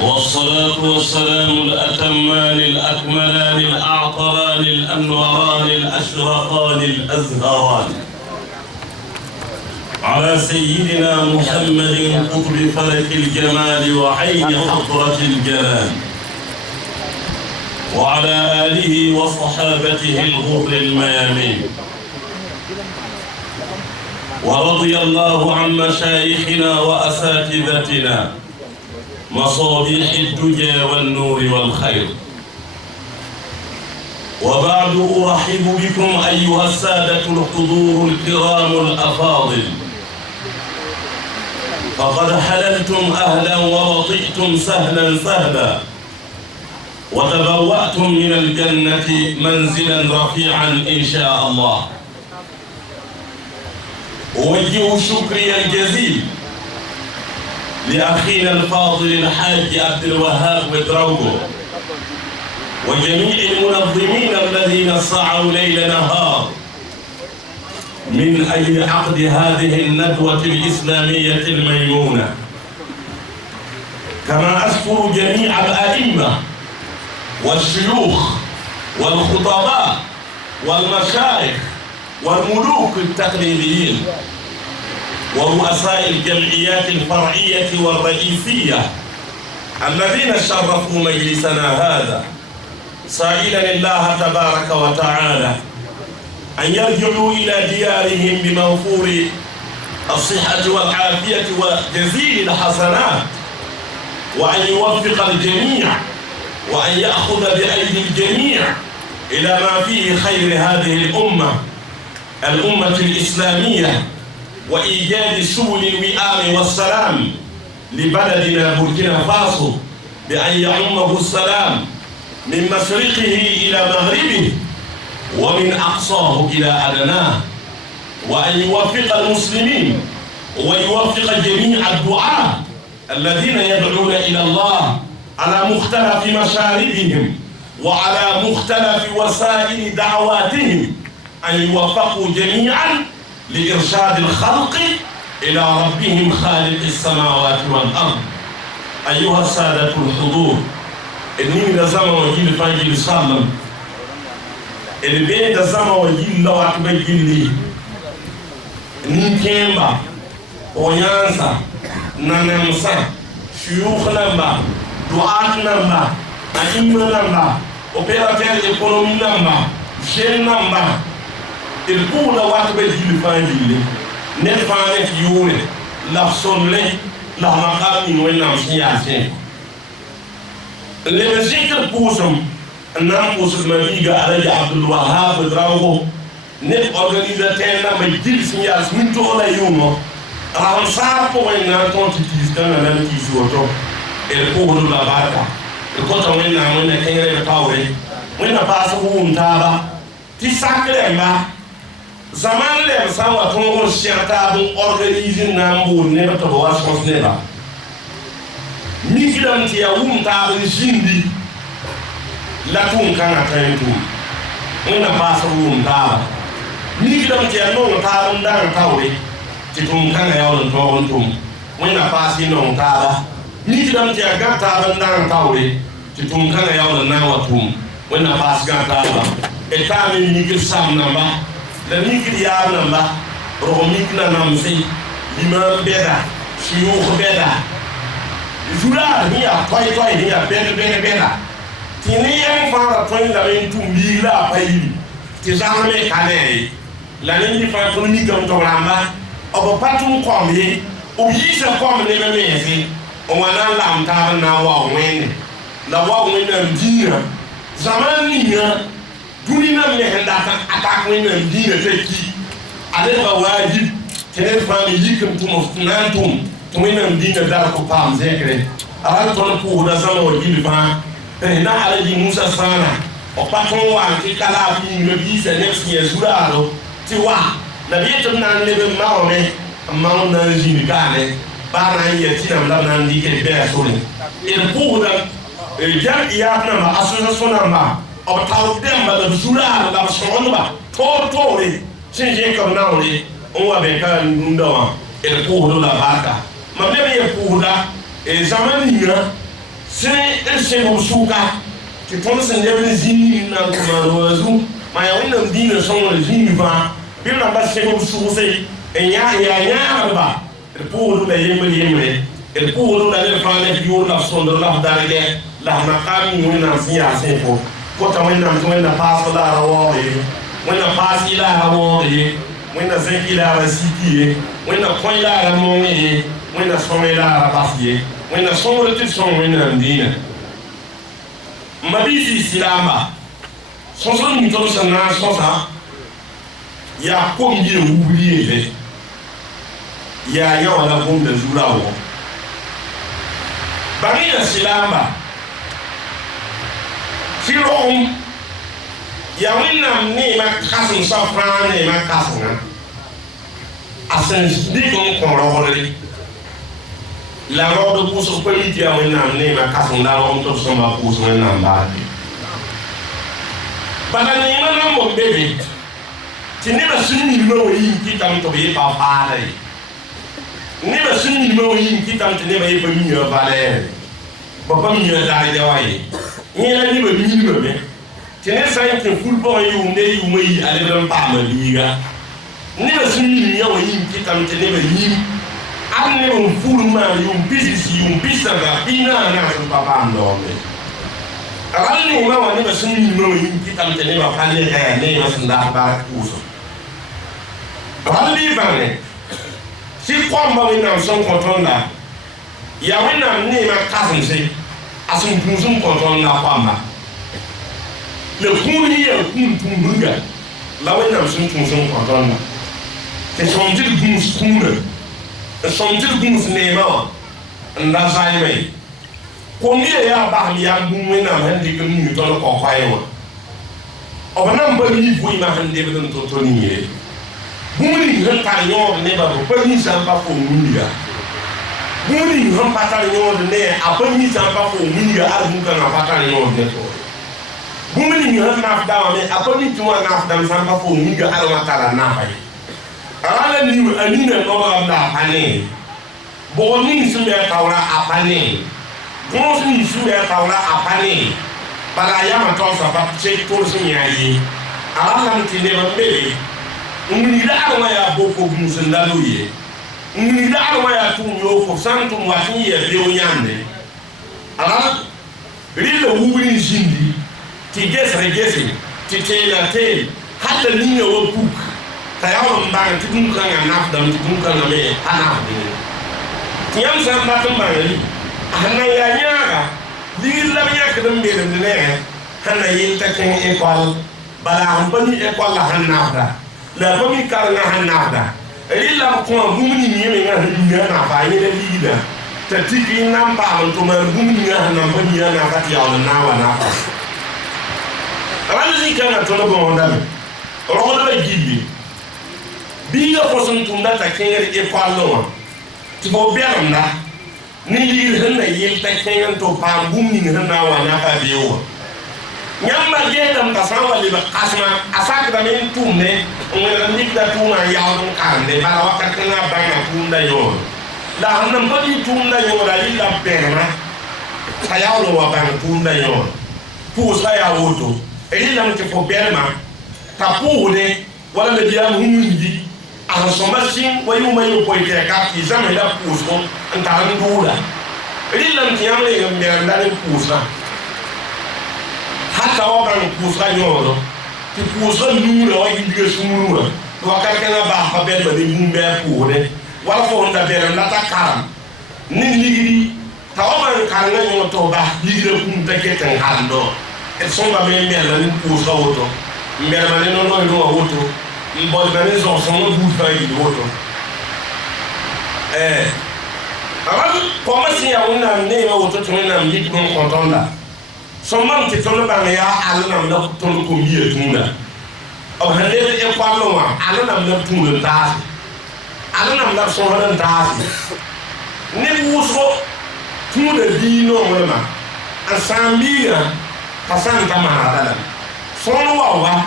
والصلاة والسلام الأتمان الأكملان الأعطران الأنوران الأشرقان الأزهران على سيدنا محمد قطب فلك الجمال وعين حضرة الجلال وعلى آله وصحابته الغر الميامين. ورضي الله عن مشايخنا وأساتذتنا مصابيح الدجى والنور والخير. وبعد أرحب بكم أيها السادة الحضور الكرام الأفاضل، فقد حللتم أهلا ووطئتم سهلا سهلا وتبوأتم من الجنة منزلا رفيعا إن شاء الله. أوجه شكري الجزيل لأخينا الفاضل الحاج عبد الوهاب ودراوغو وجميع المنظمين الذين سعوا ليل نهار من أجل عقد هذه الندوة الإسلامية الميمونة. كما أشكر جميع الأئمة والشيوخ والخطباء والمشايخ والملوك التقليديين ورؤساء الجمعيات الفرعية والرئيسية الذين شرفوا مجلسنا هذا، سائلا الله تبارك وتعالى أن يرجعوا إلى ديارهم بموفور الصحة والعافية وجزيل الحسنات، وأن يوفق الجميع وأن يأخذ بأيدي الجميع إلى ما فيه خير هذه الأمة الإسلامية، وإيجاد سبل الوئام والسلام لبلدنا بوركينا فاسو، بأن يعمه السلام من مشرقه إلى مغربه ومن أقصاه إلى أدناه، وأن يوفق المسلمين ويوفق جميع الدعاة الذين يدعون إلى الله على مختلف مشاربهم وعلى مختلف وسائل دعواتهم، أن يوفقوا جميعا لإرشاد الخلق إلى ربهم خالق السماوات والأرض. أيها السادة الحضور، إني لزم وجيل فانجيل سالم البيت زم وجيل لو أتبجيلي نيكيمبا ونيانسا نانمسا شيوخ نمبا دعاة نمبا أئمة نمبا opérateur économie namba jeune namba il pour la wat be jili fangile ne fane yure la sonle la maqami no nam siyase le zikr pusum nam pusul mabiga alaji Abdul Wahab Drawo ne organisateur na be jili siyas min to la yumo ram sa po na tonti tisana na tisi woto el pour la barka kota wena wena kengere tawre wena pasu umtaba ti sakle ma zaman le sawa tongo siata bu organiser nambu ne to wasons ne ba mikidam ti ya umtaba jindi la tun kana tayentu wena pasu umtaba mikidam ti ya no taba ndar tawre ti tun kana yawon to tum wena pasi no taba mikidam ti ya gata ndar tawre tum kana yawla na watum wena pas gata ba etami nigir sam namba la nigir ya namba romik na namsi imam beda shuyukh beda jula ni ya toy ni ya beda tini yang fara toy la men tum bi la payili ti jamé kané la ni fa to ni gam to ramba obo patum kom yi o yisa kom ne me mezi o wana lam ta na wa wen la wa wena ndina zamani nya dunina mehenda attack wena ndina teki ale ba wajib tene fami yikum tumonantum tumena ndina dara ko pam zekre ala ton ko da sama wajib fa na alaji Musa sana o patron wa ti kala fi ngi se nefsi ezurado ti wa na bietum nan lebe maone mauna jini kane bana yetina mlana ndike be asoni il pour jam'iyat namba association namba ob taw demba da jura da sonba tore chinje kam nawle on wa be kan ndawa el pour la barka mamle be pour da e zamani nga c'est un chef souka qui tombe sur les zini na kumarozu ma ya wina dina son le zini va bi na ba chef souka e nya ba pour le yemle el pour la le fane biur la son de la daride la maqami wina siya sefo ko ta wina wina pas la rawo wina pas ila rawo wina zekila rasiki wina koila ramongi wina somela rabasi wina somole ti son wina ndina mabisi silama sonson ni to sana sosa ya kombi oublié ya ya wala bombe zurawo bangina silama sirom ya wina ni ma kasin safran ni ma kasina asen di kon korole la robe pour se qualifier à un âme, ma casse en allant tout son ma pousse un âme là. Banani mana mon bébé, tu n'es pas soumis numéro qui t'a entouré par pareil. N'est pas soumis numéro qui t'a entouré par mieux valeur. Papa mieux d'aller de waye. Il y a un niveau minimum. Tu n'es pas un football ou né ou oui, allez dans pas me liga. N'est pas soumis numéro qui t'a entouré par mieux. Ane mfuluma yumbisi yumbisa ina na papa ndome alani mama ni basumi no yinkita mtene ba pale ya ne masanda ba kuso alani bane si kwamba wina son kontonda ya wina ni ma kasense asun kunsun kontonda kwamba le kuni ya kuntunga la wina sun kunsun kontonda te sonjil kunskuna sonjil gunus nema nda zaime komie ya ba mi ya gumwe na hande ke mu to ko kwaiwa obana mba ni fu ma hande be to ni ye bumuni han pa yo ne ba ko ni san pa ko muniga bumuni han pa ta yo ne apani san pa ko muniga ar mu kan pa ta yo ne to bumuni han na fda me apani tuwa na fda san pa ko muniga ar ma ta na fa ala ni anina no ba na pane boni sumbe tawra apane boni sumbe tawra apane para yama to sa ba che to sinyayi ala na tine ba mbele ngini da arwa ya boko musandalo ye ngini da arwa ya tu yo ko santu mwati ye be onyande ala rile wubri jindi ti gese ti tela tel hatta ni yo puk tayawo mbang ti dum kan na nafdam ti dum kan na me ana tiyam san ba tan bangali hanna ya nyaga digil la yak dum be dum ne hanna yin ta ken école bala am bani école la hanna la bami kar na hanna da illa ko bumni ni me nga na fa ni da ligida ta tiki nam ba on to ma bumni nga hanna bani ya na fati ya na wa na fa ran ni kana to no bon dal ro da gilli biga fosun tunda ta kengere école lo ti bo berna ni yir hanna yel ta kengan to pambum ni hanna wa na fa biyo nyamba gedam ta sawa li ba asma asak da men tumne ngara nik da tuma yaw dum kande bara wakat na banga tunda yo da hanna mbadi tunda yo da illa berna sayaw lo wa banga tunda yo pu sa ya woto illa mti fo berma ta puude wala le diam humindi a somasin wayu mayu poite ka ki zame da puso antaran dula rillam tiyamle ngam ndane pusa hatta wakan pusa nyoro ti pusa nura wa gindiga sumura to akaka ba ba bel ba de mumbe puude wala fo nda bel ndata karam ni ligidi tawaman karanga nyo to ba ligida kum takete ngando e somba me mela ni pusa woto mbela ne no woto mbol bane zo sono bufa yi woto avant commencer ya wona ne ma woto to na mi ko kontonda so man ti to ba ya alna na to ko miye tunda o hande e kwalo wa alna na tunda ta alna na so hanan ta ne wuso tunda dino wala asambia pasanta manada sono wa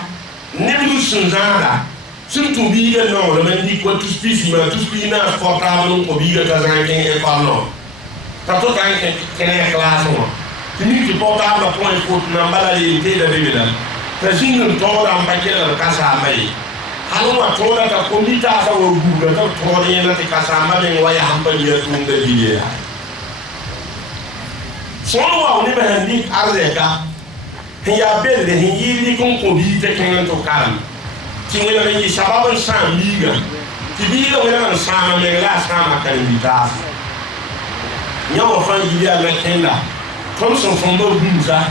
ne bi sunzara surtout bi ga no le men di ko tous pis ma tous pis na portable ko bi ga ta zanken e parlo ta to tan kene classe mo tini ki portable point foot na mbala li te da bibida ta jingul to da mbakela ka sa mai halwa to da ta komita sa wo guga ta to ne na ta sa ma ben waya hambali ya tun da biye so wa ni ba handi arzeka ya belde hin yili kun ko bi te ken to kan ti wala ni sababu san biga ti biga wala man sama me la sama kan bita nyawo fan yili ala kenda ton son fondo bunza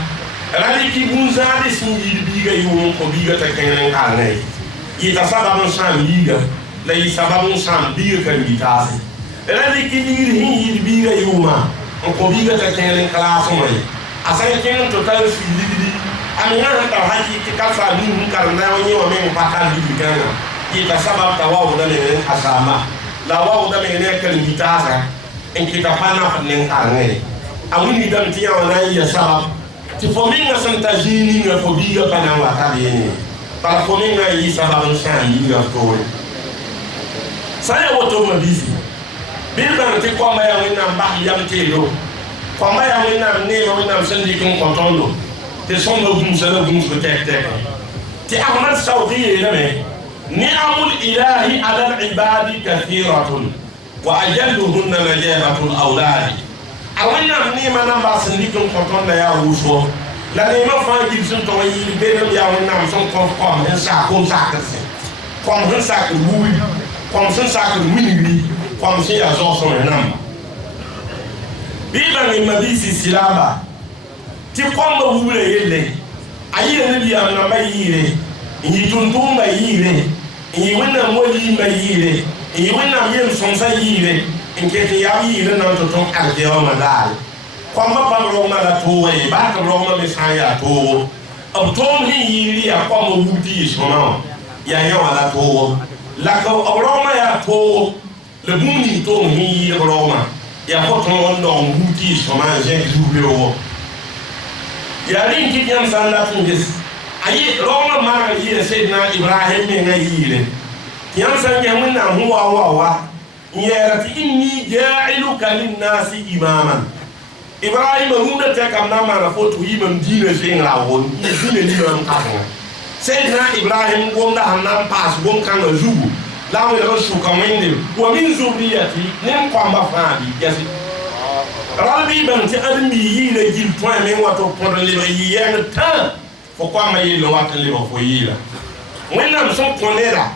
rali ki bunza de sin yili biga yu ko biga te ken kan ne yi ta sababu san biga la yi sababu san biga kan bita rali ki yili biga yu ma ko biga te ken kala so mai asai ken to tal fi libidi amina ta haji ti kafa ni karna wani wa men patan di gana ita sabab tawawu da ne asama la wawu da ne kan bitasa en kita pana ne karne amuni dam ti yawana ya sabab ti fominga santa jini nga fobiga pana wa tabe para fominga yi sabab san yi nga to saya woto mabizi bilban ti ko ma ya wina mba yam te do ko ma ya wina ne ma wina sandi kun kontondo te son gum sala gum ko tek tek ti ahmad saudi lame ni'amul ilahi ala al-ibadi kathiratun wa ajalluhunna najabatul awlad awana ni mana ba sandi kun kontonda ya wuso la ne ma fa gi sun to yi be ya wona son ko en sa ko sa ka se ko en sa ka wuwi ko en sa ka winni ko en ya zo so nam bi ba ni mabisi silaba ti kwamba wule yele ayire ne biya na bayire yi tuntumba yire yi wena moyi bayire yi wena yem sonsa yire inkete ya yire na to ton arjewa madal kwamba pamro na la towe ba ka roma me saya to obtom hi yiri ya kwamba wuti sona ya yo ala to la ko roma ya to le buni to hi roma ya ko ton ndo wuti sona je jubiro yarin ki yan sanda tungis ayi roma ma yi sayyidina ibrahim ne ngayire yan san ya munna huwa wa yarati inni ja'iluka lin-nasi imaman ibrahim runda ta kamna ma na foto imam dina shin rawon dina ni ram ka sayyidina ibrahim gomda hannan pas gon kan zugu lawo ya su kamende wa min zurriyati nim kwamba fadi yasi Rabbi ben ti admi yi le gil toy men wato pour le yi yen temps pourquoi ma yi le wato le fo yi la wena son koneda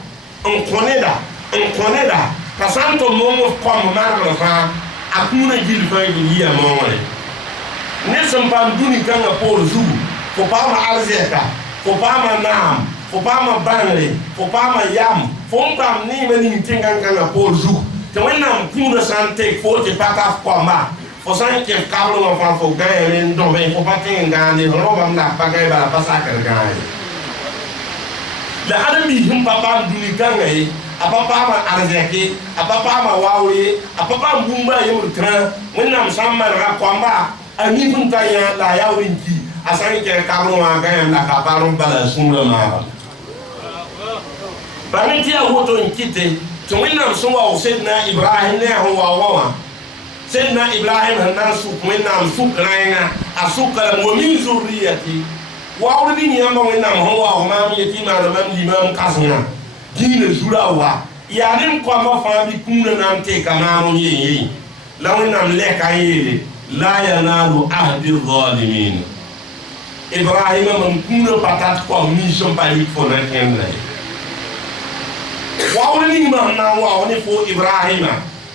on koneda pasanto momo comme marre fa akuna gil fa yi ya momole ne son pas duni kanga pour zu faut pas ma arzeka faut pas ma nam faut pas ma banle faut pas ma yam faut pas ni meni tinga kanga pour zu te wena kuna santé faut te pas quoi ma faut ça que câble no fa faut gagner donc il faut pas tenir gagner roba na pas gagner ba pas ça que gagner la adami hum papa duni gagner a papa ma arzeki a papa ma wawe a papa mbumba yur train wonna msamma ra kwamba ani funta ya la ya winki asan que câble no gagner la ka paron bala sunna ma ba ni ti a woto nkite to wonna msumwa usaidna ibrahim ne ho wawa سيدنا إبراهيم الناس ومنام سكرنا أسكر ومن ذريتي وأولين يوم ومنام هو ومام يتيم على مام الإمام كاسنا دين الزراوة يعني كم فامي كنا نامتي كمان يي لو نام لك أيه لا ينال عهد الظالمين إبراهيم من كنا بتات كم ميشون بالي فونا كندا وأولين ما نام وأولين فو إبراهيم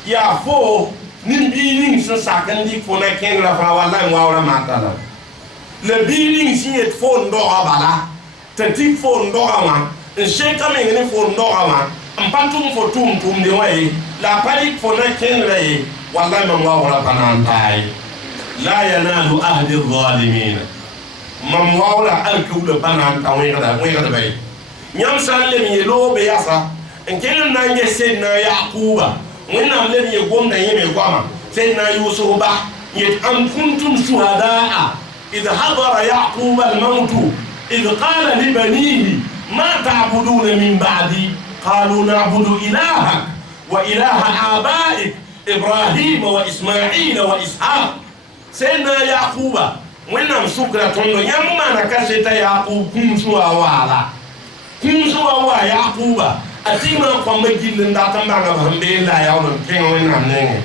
يا فو nin biling so sakandi fona kengra fa wala ngawra matala le biling siet fon do abala tati fon do ama she kame ngene fon do ama ampantum fo tum de way la palik fona kengra yi wala ngawra panantai la yanalu ahdi adh-dhalimin mam wala alkul pananta wega bay nyam san le mi lo be yasa enken nanje sen na yaquba wena mleni yegomna yeme kwama سيدنا يوسف با أم كنتم شهداء إذ حضر يعقوب الموت إذ قال لبنيه ما تعبدون من بعدي قالوا نعبد إلهك وإله آبائك إبراهيم وإسماعيل وإسحاق سيدنا يعقوب وينام سكرة تندو يمما نكاسيتا يعقوب كنسوا والا كنسوا وا يعقوب أتيما قوم جيل نداتم بعنا بهمبين لا يوم كين وينام نينه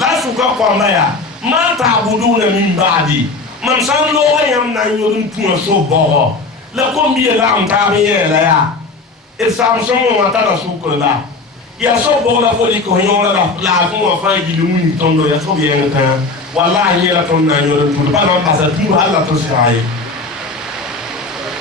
لا سكا قوم يا ما تعبدون من بعدي من سان لو يمنا يورن تون سوبو لكم بيلا أم تامي لا يا السامسون واتنا سكرة لا ya so bola foli ko yora la ko fa gi lu ni tondo ya so bien ta wallahi ya ton na yora tu ba non pasa tu alla to sai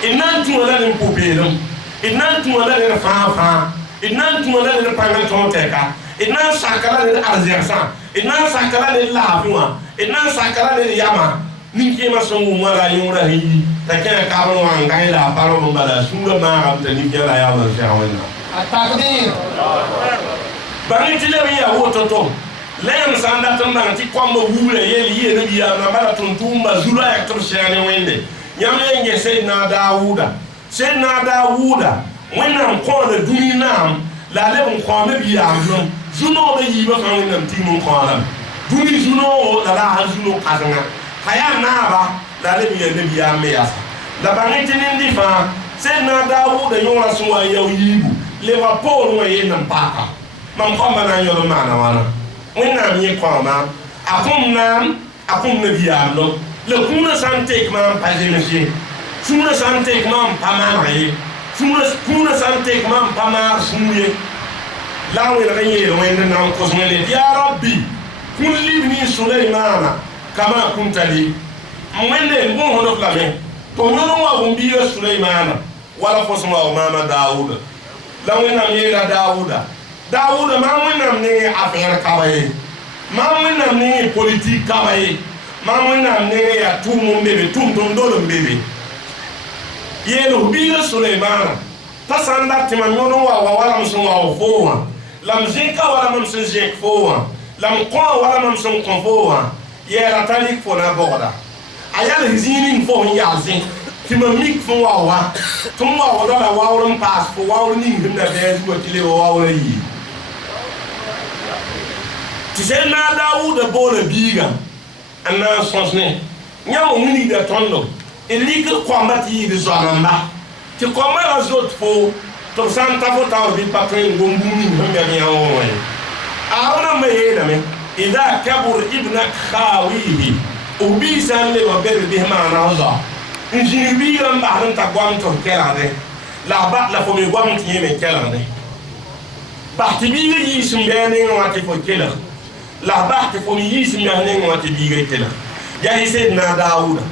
inan tu wala ni popelum inan tu wala ni fa inan tu wala ni panga ton teka inan sakala ni arzersa inan sakala ni lafiwa inan sakala ni yama ni ke ma so mu mala yora hi ta ke ka ro an ga la paro mo bala sura ma ga ta ni ke la ya ma sha wala التقدير بانتي لمي يا ووتوتو لم سانداتن بانتي كوم ووله يلي ينبي يا مبارا تنتومبا زولا يكتب شاني وينده يامي سيدنا داوود وينام كون دوني نام لا لبن كوم بيام زونو بي يبا كان وينام تيمون كولام دوني زونو لا زونو كازنا خيا نابا لا لبي ينبي يا مياسا لا بانتي ندي فا سيدنا داوود يورا سوا يويبو lewa polo wa yena mpaka mam kwamba na yoro mana wana wena mi kwama akum na bialo le kuna sante mam pajemeje suna sante mam pamare kuna sante mam pamar sumuye lawe na yele wenda na ko smele ya rabbi kun libni sulaymana kama kuntali mwende ngo hono flame to nyono wa umbiyo sulaymana wala fosma wa mama dauda la wẽnnaam yeela daawuda maa wẽnnaam nengẽ affaire kaba ye maa wẽnnaam nengẽ politique kaba ye maa wẽnnaam nengẽ yaa tʋʋm n bebe tʋʋm-tʋʋm-dol n bebe yeel f biiga Suleymaana t'a sã n dat tɩ mam yõd n wa wala m sẽn wa foo wã la m zẽka wala mam sẽn zẽk foo wã la m kõ wala mam sẽn kõ foo wã yɛɛla t'a rɩk fo na bɔgda a yal zĩig ning fo n yal zẽ tɩ mam mik fõ wa tɩ m waoodã la waoor n paas fo waoor ning sẽn na bɛɛ zugã tɩ le wa waoorã yɩɩ tɩ sẽn na daawuda boola biiga n na n sõs ne yã wa wilgda tõndo n likr kõmba tɩ yɩɩd zoa-rãmba tɩ kõmba ra zot fo tɩ b sã n ta fo taoor bɩ pa tõe n gom bũmb ning sẽn bɛg yã wã wã ye a rãmbã yeelame ida kabur ibnak khawihi f bii sã n leba bɛd bɩs maana f zao n zĩig biigã n basd n ta goam tɩ f kelgde la fo me goam tɩ yẽ me kelgde bas tɩ biigã yiis n bɛɛ nengẽ wã tɩ fo kelg la bas tɩ fo me yiis n bɛs nengẽ wã tɩ biigã kelg yaa yɩ seydna daawuda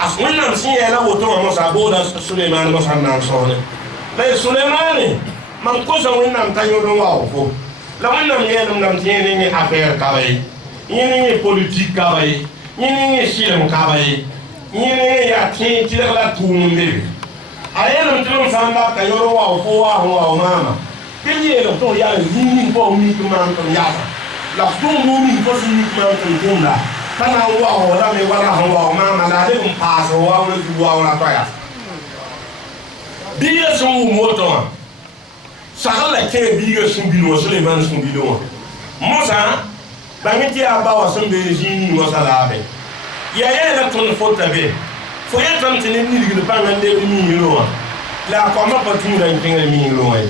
a wẽnnaam sẽn yɛɛla woto wã mosã booda Suleymaan mosã n na n sõsne la y Suleymaane mam kosa wẽnnaam t'a yõd n waoog fo la wẽnnaam yɛɛlemdame tɩ yẽ nengẽ affaire kaba ye yẽ nengẽ politique kaba ye yẽ nengẽ sɩlem kaba ye yẽ yaa tẽ tɩ la tʋʋm n bebe a yeelem tɩ mam sã n dat t'a yõd n waoog fo waa sẽn waoog maama tɩ yeelem tɩ f yaa zĩig ning fo f mik maam tɩ m yasa la f tʋʋm nuu ning fo sẽn mik maam tɩ m tʋʋmda t'a na n waoog lame wala sẽn waoog maama la a leb n paas f waoorã zug waoorã toya biigã sẽn wʋm woto wã sagl la kẽ biigã sũ-bil wã Suleymaan sũ-bil wã mosã bãng tɩ yaa ba wã sẽn be zĩig ning wã salaabe ya yɛɛla tõnd fota be fo yetame tɩ ned nidgd bãng n lebd miigrẽ wã la a kõmã pa tũuda n kẽngd miigrẽ wã ye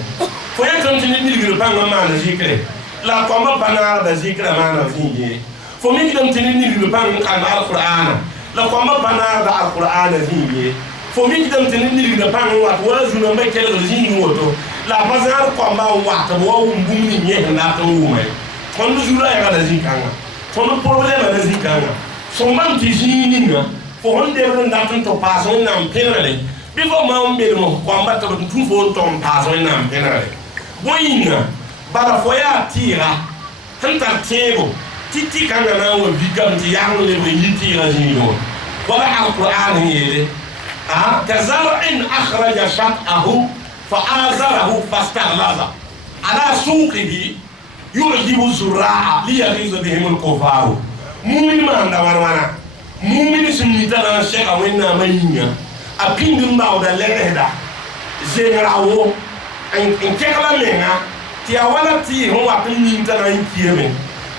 fo yetame tɩ ned nidgd bãng n maana zɩkre la a kõmã pa naagda zɩkrã maana zĩig ye fo mikdame tɩ ned nidgd bãng n kãnd alqur'ana la kõmã pa naagda alqur'ana zĩig ye fo mikdame tɩ ned nidgd bãng n wat wala zu-rãmbã kelgd zĩig woto la a pa zãad kõmba n wat b wa wʋm bũmb ning yẽs n dat n wʋma ye tõnd zu-rã yagda zĩ-kãngã tõnd problɛma la zĩ-kãngã sõmbam tɩ zĩig ninga fo sẽn debd n dat n tɩ paas wẽnnaam pẽgrle bɩ fo ma n belm kõmba tɩ b tũ fo n tõ n paas wẽnnaam pẽgrle bõe yĩnga bala fo yaa tɩɩga sẽn tar tẽebo tɩ tɩ-kãngã na n wa vikame tɩ yagm leb n yi tɩɩga zĩig wã wala alqur'an n yeele kazar'in akhraja shat'ahu fa azarahu fastaghlaza ala suqihi yu'jibu zurra'a liyaghiza bihim al-kuffaru mumin maanda wana mumin sẽn mita na n sɛga wẽnnaamã yĩnga a pĩnd n baooda lɛgsda zengra wo n kẽgla menga tɩ yaa wala tɩ sẽn wat n min t'a na n kiame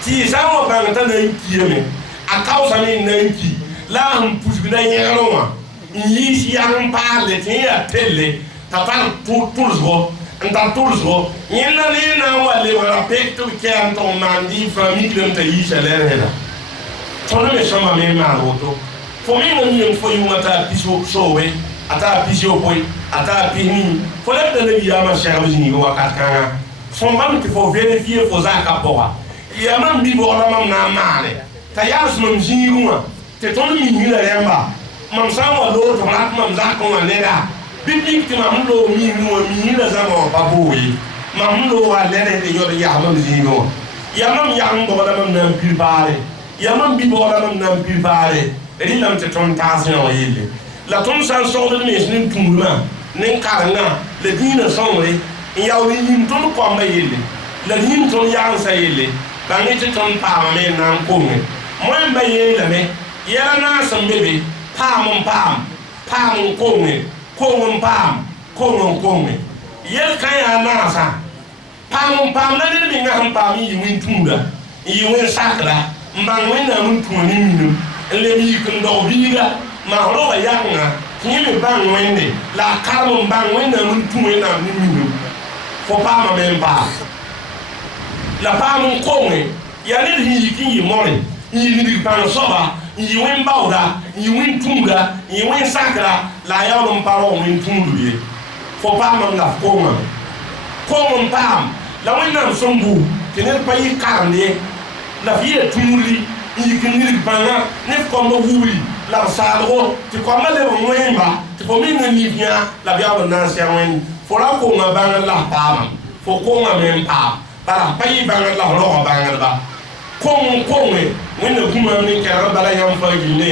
ti sa mo bang ta na ki me a causa me na ki la hum pus bi da yero yi si yang pa le ti ya tele ta pa tulzo nda tulzo yena le na wa le wa pekto ke an ton mandi famille ta yi chaleur hela tono me chama me ma roto fo me no ni fo yu mata piso sowe ata piso boy ata pini fo le de le ya ma cher ni wa katkanga son mam ti fo vérifier fo za ka poa ya mam bi bo la mam na male ta ya so mam jinwa te tono mi ni la remba mam sa wa lo to lat mam za ko na nera bibi ti mam lo mi ni la za mo pa boy mam lo wa le de yo ya mam jinwa ya mam ya ngo la mam na pilbare ya mam bi bo la mam na pilbare ri lam te ton tension yele la ton san so de mes nin tumma nin karanga le dina sonre ya wi nim ton ko ma yele la nim ton ya sa yele ba ngi te ton pa ma me nan ko me mo ba yele me ya na san bebe pam ko me ko me yel kan ya na sa pam na ni mi ngam pam yi win tunda yi win sakra mbang win na mun tuni minum le mi kun do biga ma ro ba yanga ni mi bang wende la karmo bang wenda mun tuni na ni minum fo pa ma men pa la pa mun ko me ya ne hi kin yi more yi ni pan soba yi win bauda yi win tunga yi win sakra la ya no paro win tundu ye fo pa ma la ko ma pam la win na sombu tener pa yi karne la vie tumuli yi kin ni banga ne ko mo wuri la salgo ti ko ma le mo yemba ti ko mi ni nya la bia ba na sia wen fo la ko ma banga la pa fo ko ma men pa para pa yi banga la ro banga ba ko me wena kuma ni ka bala yam fa gi ne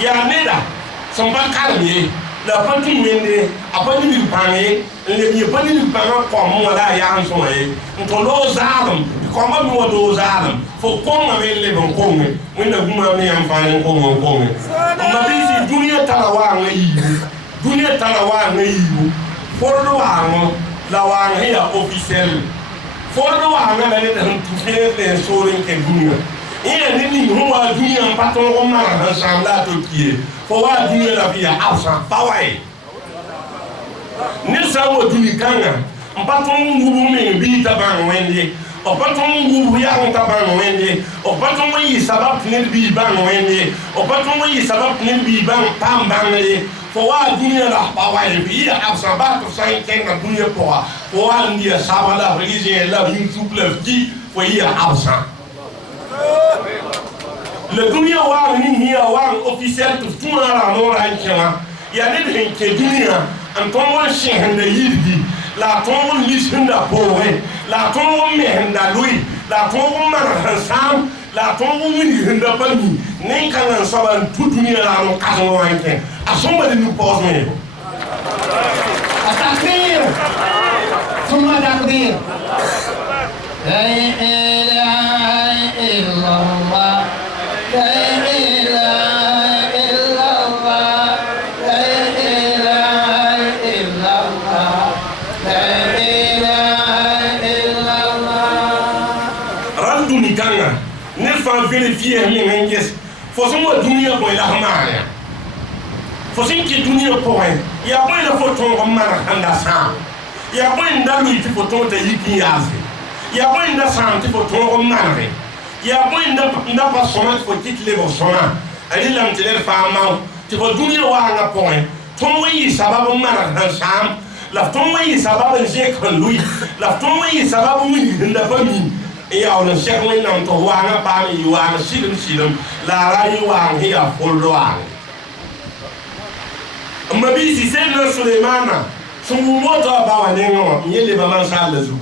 ya ne da son ba karmi la pantu wende apani ni pange le ni pani ni panga ko mo la ya an so e to lo zalam ko ma mi wo do zalam fo ko ma me le bon ko me wena kuma mi am fa ni ko me ma bi si dunia talawa ngai fo do wa ngo la wa ngai ya officiel fo do wa ngai la ne han tu fere le sorin ke dunia e ni huwa dunia paton ko ma han samla to kie fo wa dunia la via asa pawai ni sa wo duni kanga paton ngubu me bi taban wende o paton ngubu ya on taban wende o paton yi sabab ni bi ban wende o paton yi sabab ni bi ban pam banle fo wa dunia la pawai bi asa ba to sai kenga dunia fo wa ndia sabala religion la bi souple qui fo yi asa le dunia wa ni hiya wa officiel to tuna la no la nkema ya ne de ke dunia an ton won shin da yidi la ton won mission da poe la ton won me handa lui la ton won mar hansam la ton won ni handa bani nin kan so ban tu dunia la no ka so wanke asomba de nous pose me atakbir thumma takbir la ilaha illallah vérifier mi nges fo so mo dunia boy la hamaya fo sin ki dunia boy ya boy la fo ton ko mara anda sa ya boy ndalu ti fo ton ta yiki yazi ya boy nda sa ti fo ton ko mara ya boy nda pa soma fo title bo soma ali lam tele fa ma ti fo dunia wa nga point ton wi sababu mara han sam la ton wi sababu je kan lui la ton wi sababu mi nda ba mi ya on cheikh wen nam to wa nga pa mi wa nga sidim la ra yi wa nga ya foldo wa mabi si senna Suleimana sungu moto ba wa nengo nyele ba man sa lazu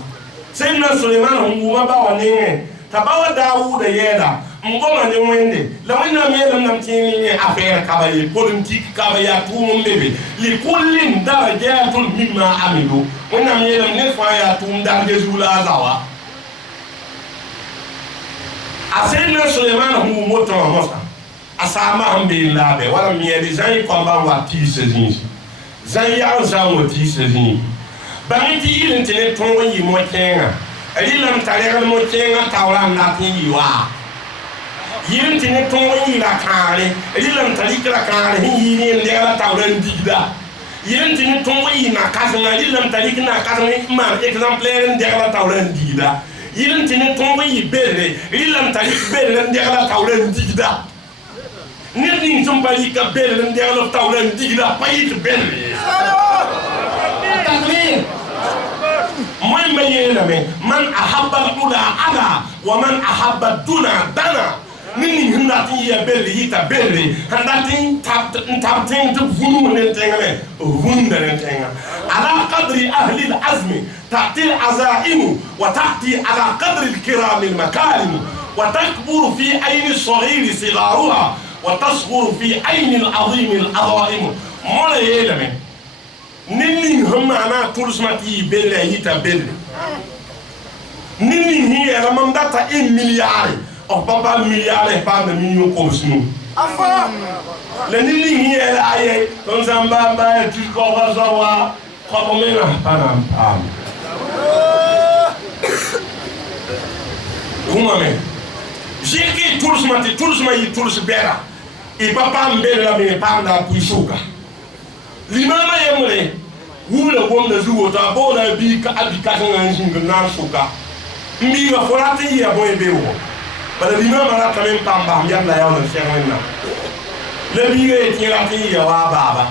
senna Suleimana hungu ma ba wa nenge tabawa Dawuda yeda ngoma ne wende la wena mele nam tini ni affaire kabaye politique kabaya tum bebe li kullin darajatul mimma amilu wena mele ne fa ya tum darje zula zawa asena Suleimana hungu moto mosa asama hambe labe wala miedi zai kwamba wati sezini zai ya za wati sezini bangiti ile tene tongo yi mo kenga rilam taregal mo chenga tawran na tin yiwa yin tin ton yi la kare rilam talikra kare yin ndela tawran digda yin tin ton yi na kasanga rilam talikna kasanga ma exemplaire ndela tawran digda yin tin ton yi bere rilam talik bere ndela tawran digda nit ni zum bari ka bere ndela tawran digda payit bere takbir من بينا من أحب الأولى أنا ومن أحب الدنا دنا نين هنداتين يبلي يتبلي هنداتين تابتين تفنون نتعمل فنون نتعمل على قدر أهل العزم تأتي العزائم وتأتي على قدر الكرام المكارم وتكبر في عين الصغير صغارها وتصغر في عين العظيم العظائم ما يلمن نين هم أنا تورسماتي بيلا يتا بيلا نين هي رمام داتا 1 مليار أو بابا مليار بابا مليون كوسنو أفا لنين هي لا أيه تونسامبا با تيكوفا زوا كومينا بانام بام هما مين جيكي تورسماتي تورس بيرا إيه بابا مبيلا مين بام دا بويشوكا limama yemre wule gomna zuwo ta bona bi ka abika kan jinga na suka mbi ga forati ya boy bewo bala limama la tamen pamba yalla ya wala shengwenna le bi ga tirati ya wa baba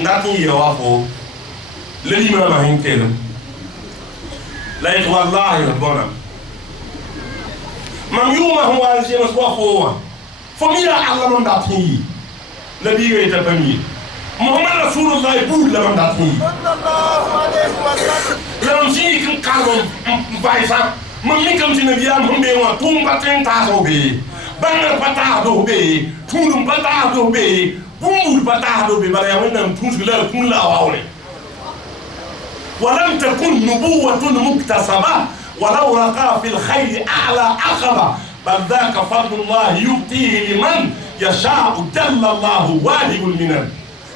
ndati ya wa fo le limama hinkelo la wallahi rabbana mam yuma huwa jema so fo mi ya allah man dati le bi ga ta pami محمد رسول الله يقول لمن داتني لمن شيء كارون بايسا من كم سنبيان هم بيوان توم باتين تاسو بي بانر باتاهدو بي تولم باتاهدو بي بومول باتاهدو بي بلا يوانم تنسل كل لا واولي ولم تكن نبوة مكتسبة ولو رقى في الخير أعلى عقبة بل ذاك فضل الله يؤتيه لمن يشاء جل الله واهب المنن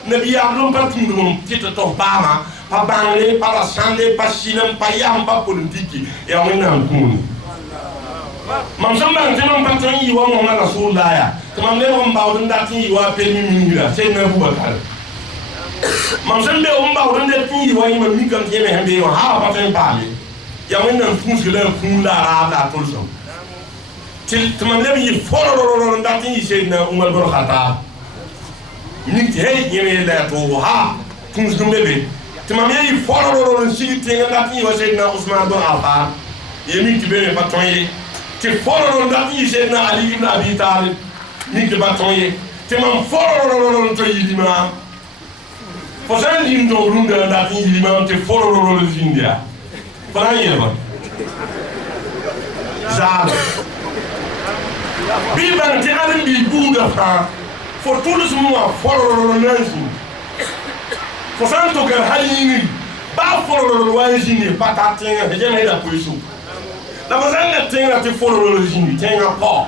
نبي عملون باتمون تيتا توباما بابانلي باراساندي باشيلم بايام بابولنتيكي يا وينام كون mam samba ntemam patron yi wa Muhammad Rasulullah ya tamam le won bawdun datin yi wa permi mingira sey na Abubakar mam sambe won bawdun datin yi wa imam mi kam teme hambe wa ha patron pami ya wonnam funskele kun la ra la tolso til tamam le yi fororo datin yi sey na Umar bin Khattab ni hey yeme la to ha funskele be tamam yi fororo sigi tenga datin yi wa sey na Usman bin Affan yemi tibe patron yi te fororo ndati Seydina Ali ibn Abi Talib ni ke batonye te mam fororo to yilima fo san dim do runda ndati yilima te fororo zindia fana yeba zal bi ban te alim bi buda fa fo tous mo fororo nanzi fo san to gar halini ba fororo wajini patatenga hejena ida poisu la mazanga tenga te follow le jini tenga pa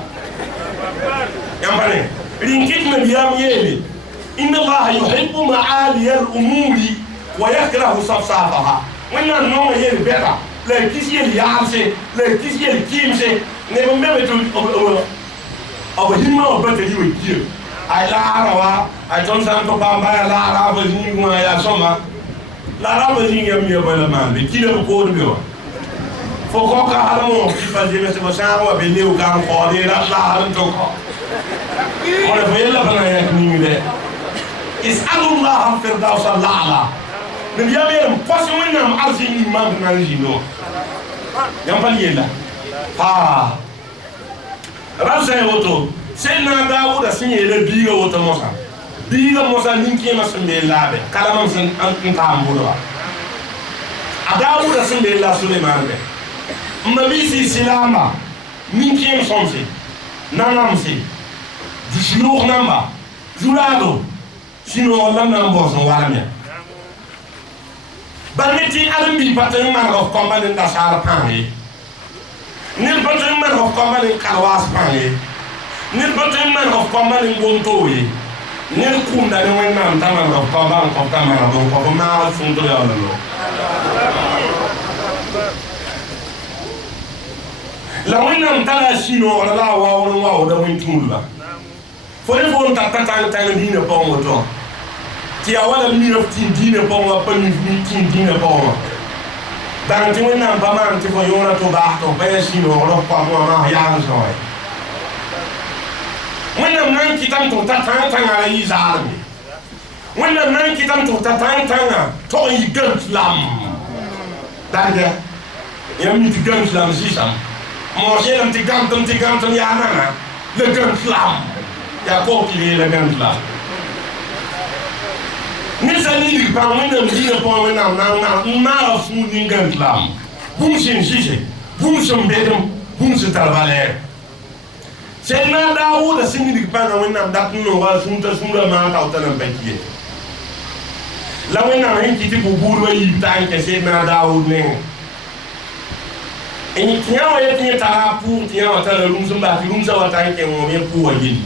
yambane rinkit na biyam yele inna allaha yuhibbu ma'ali al-umuri wa yakrahu safsafaha wanna no yele beta le kisi yele yaase le kisi yele kimse ne bo mebe to aba himma obata diwe kiyo ay la arawa ay ton santo bamba la arawa jini ngwa ya soma la arawa jini yam yobala man kilo ko do biwa فوقك علمو كيف جيبت بسام وبيني وكان قاضي لا هرم توقع ولا فيلا بنا يكني ده اسأل الله الفردوس الأعلى من يوم قسمنا معرضين ما بنرجينه يوم فليلا ها رأسه وتو سيدنا داود سنيه بيجا وتو موسى بيجا موسى نينكي ما سنبي الله به كلام سن أنت عمبورا داود سنبي الله سليمان به Mabisi silama minkiem somse nanamse dishiro namba julado sino wala nambo so walamya baneti armi paten man of command da sar pangi nil paten man of command kalwas pangi nil paten man of command bontoyi nil kunda de wenam taman of command ko tamara do ko ma funto ya lo la wẽnnaam tara sũ-noogrã la a waoor n waooda wẽn-tũudba fo ne fo n tar tãng dĩinã pʋgẽ woto tɩ yaa wala mira f tĩn dĩinã pʋgẽ wã pa tĩn dĩinã pʋgẽ wã dãng tɩ wẽnnaam pa maan tɩ fo yõora tɩ baas tɩ f pa yaa sũ-noogrã f koam wã maa yaa n sõe wẽnnaam na n kɩtame tɩ f ta tãng-tãngã ra yɩ zaalme wẽnnaam na n kɩtame tɩ f ta tãng-tãngã tog n yɩ gãnslam darga yãmb mi tɩ gãnslam zɩsam moos yeelame tɩ gãmtem yaa nana la gãnslam yaa koog tɩ yeela gãnslam nesa nidig pãng wẽnnaam dĩinã pʋgẽ wẽnnaam n maaga sũur nin gãnslam bũmb sẽn zɩse bũmb sẽn bedem bũmb sẽn tar valɛɛr Sayyidina Daawuda sẽn nidig pãnga wẽnnaam dat n nooga sũurã maan t'a t'a nan pa kie la wẽnnaam sẽn kɩ tɩ bu-buudbã yiib t'a n kẽ Sayyidina Daawud nengẽ tɩ yã wa yet yẽ tara a pʋʋg tɩ yã wa tara rũms n bas tɩ rũmsã wa t'a n kẽ wõom yẽ pʋʋga yeli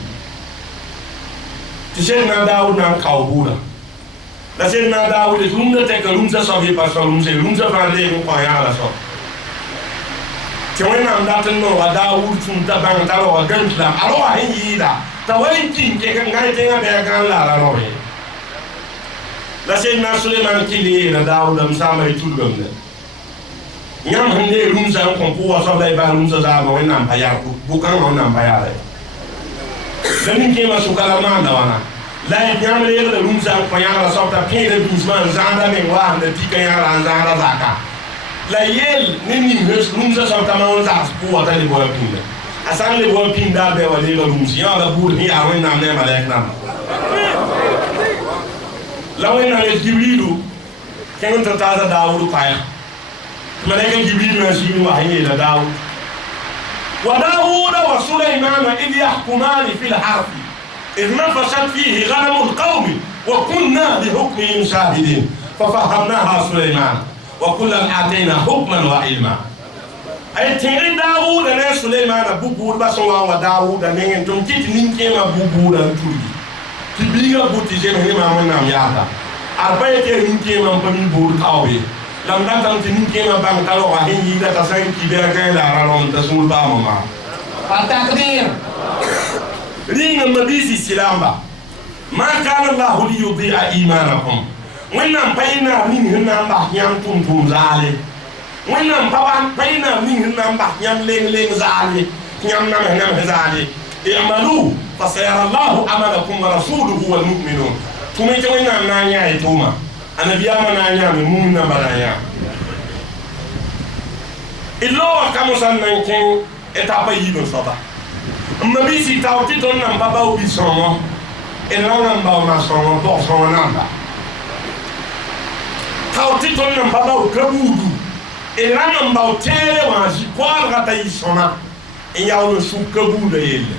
tɩ Sayyidina Daawud na n kao buudã la Sayyidina Daawud tɩ rũmdã tɛka rũmsã soab yẽ pa so rũmsã fãa leeg n kõ yãala so tɩ wẽnnaam dat n nooga Daawud sũur t'a bãng t'a roga gãnslam a roga sẽn yɩɩda t'a wa n kɩn kẽk n gãn tẽngã bɩa gãn la a ra roge la Sayyidina Suleiman kɩ le yeela Daawuda m sãamba y tulgamda yãmb sẽn nee rũmsã n kõ pʋʋga soab la y bas rũmsã zaaba wẽnnaam pa yar bʋ-kãngã wẽnnaam pa yaara la nin-kẽemã sʋka la maanda wãna la yãmb reegda rũmsã n kõ yãgra soab t'a pẽeda biismã n zãada meng waasda tika yãgra n zãada zaka la yeel ne ning rũmsã soab t'a ma n zags pʋʋga t'a le boa pĩnda a sã n le boa pĩnda a bɩ wa leega rũms yã wala buud sẽn yaa wẽnnaam ne a malɛk namba la wẽnnaam yel Jibrilu kẽng n tɩ taasa Daawud koɛɛg ملائكة جبريل ناسين وحي إلى داود وداود وسليمان إذ يحكمان في الحرث إذ نفشت فيه غنم القوم وكنا لحكمهم شاهدين ففهمناها سليمان وكلا آتينا حكما وعلما أي تيري داود أنا سليمان بوبور بسوا وداود أنا ينتم كيت نينكيما بوبور أنتولي تبيغا بوتي جمهني ما من نام يادا أربعة نينكيما بمن بور كاوي لم نتم تنكيما بان تلو وحين يدا تسان كبير كان لا رالون تسمول بامما التقدير رين المبيسي سلامبا ما كان الله ليضيع إيمانكم وإنما بينا من هنا بحيان تم زالي وإنما بينا من هنا بحيان لين زالي يام نم زالي اعملوا فسيرى الله عملكم ورسوله والمؤمنون تميت وإنما نانيا يتوما أنا بياما نانيا من مؤمنا بنانيا إلا وكما سننكين إتابا يدون صدا مبيسي تاوتي تون نمبا باو بيسوما إلا نمبا وناسوما بوصوما نمبا tawti ton nan babaw kabudu e ranan baw tere wa ji kwal gata yisona e yawlo su kabudu yelle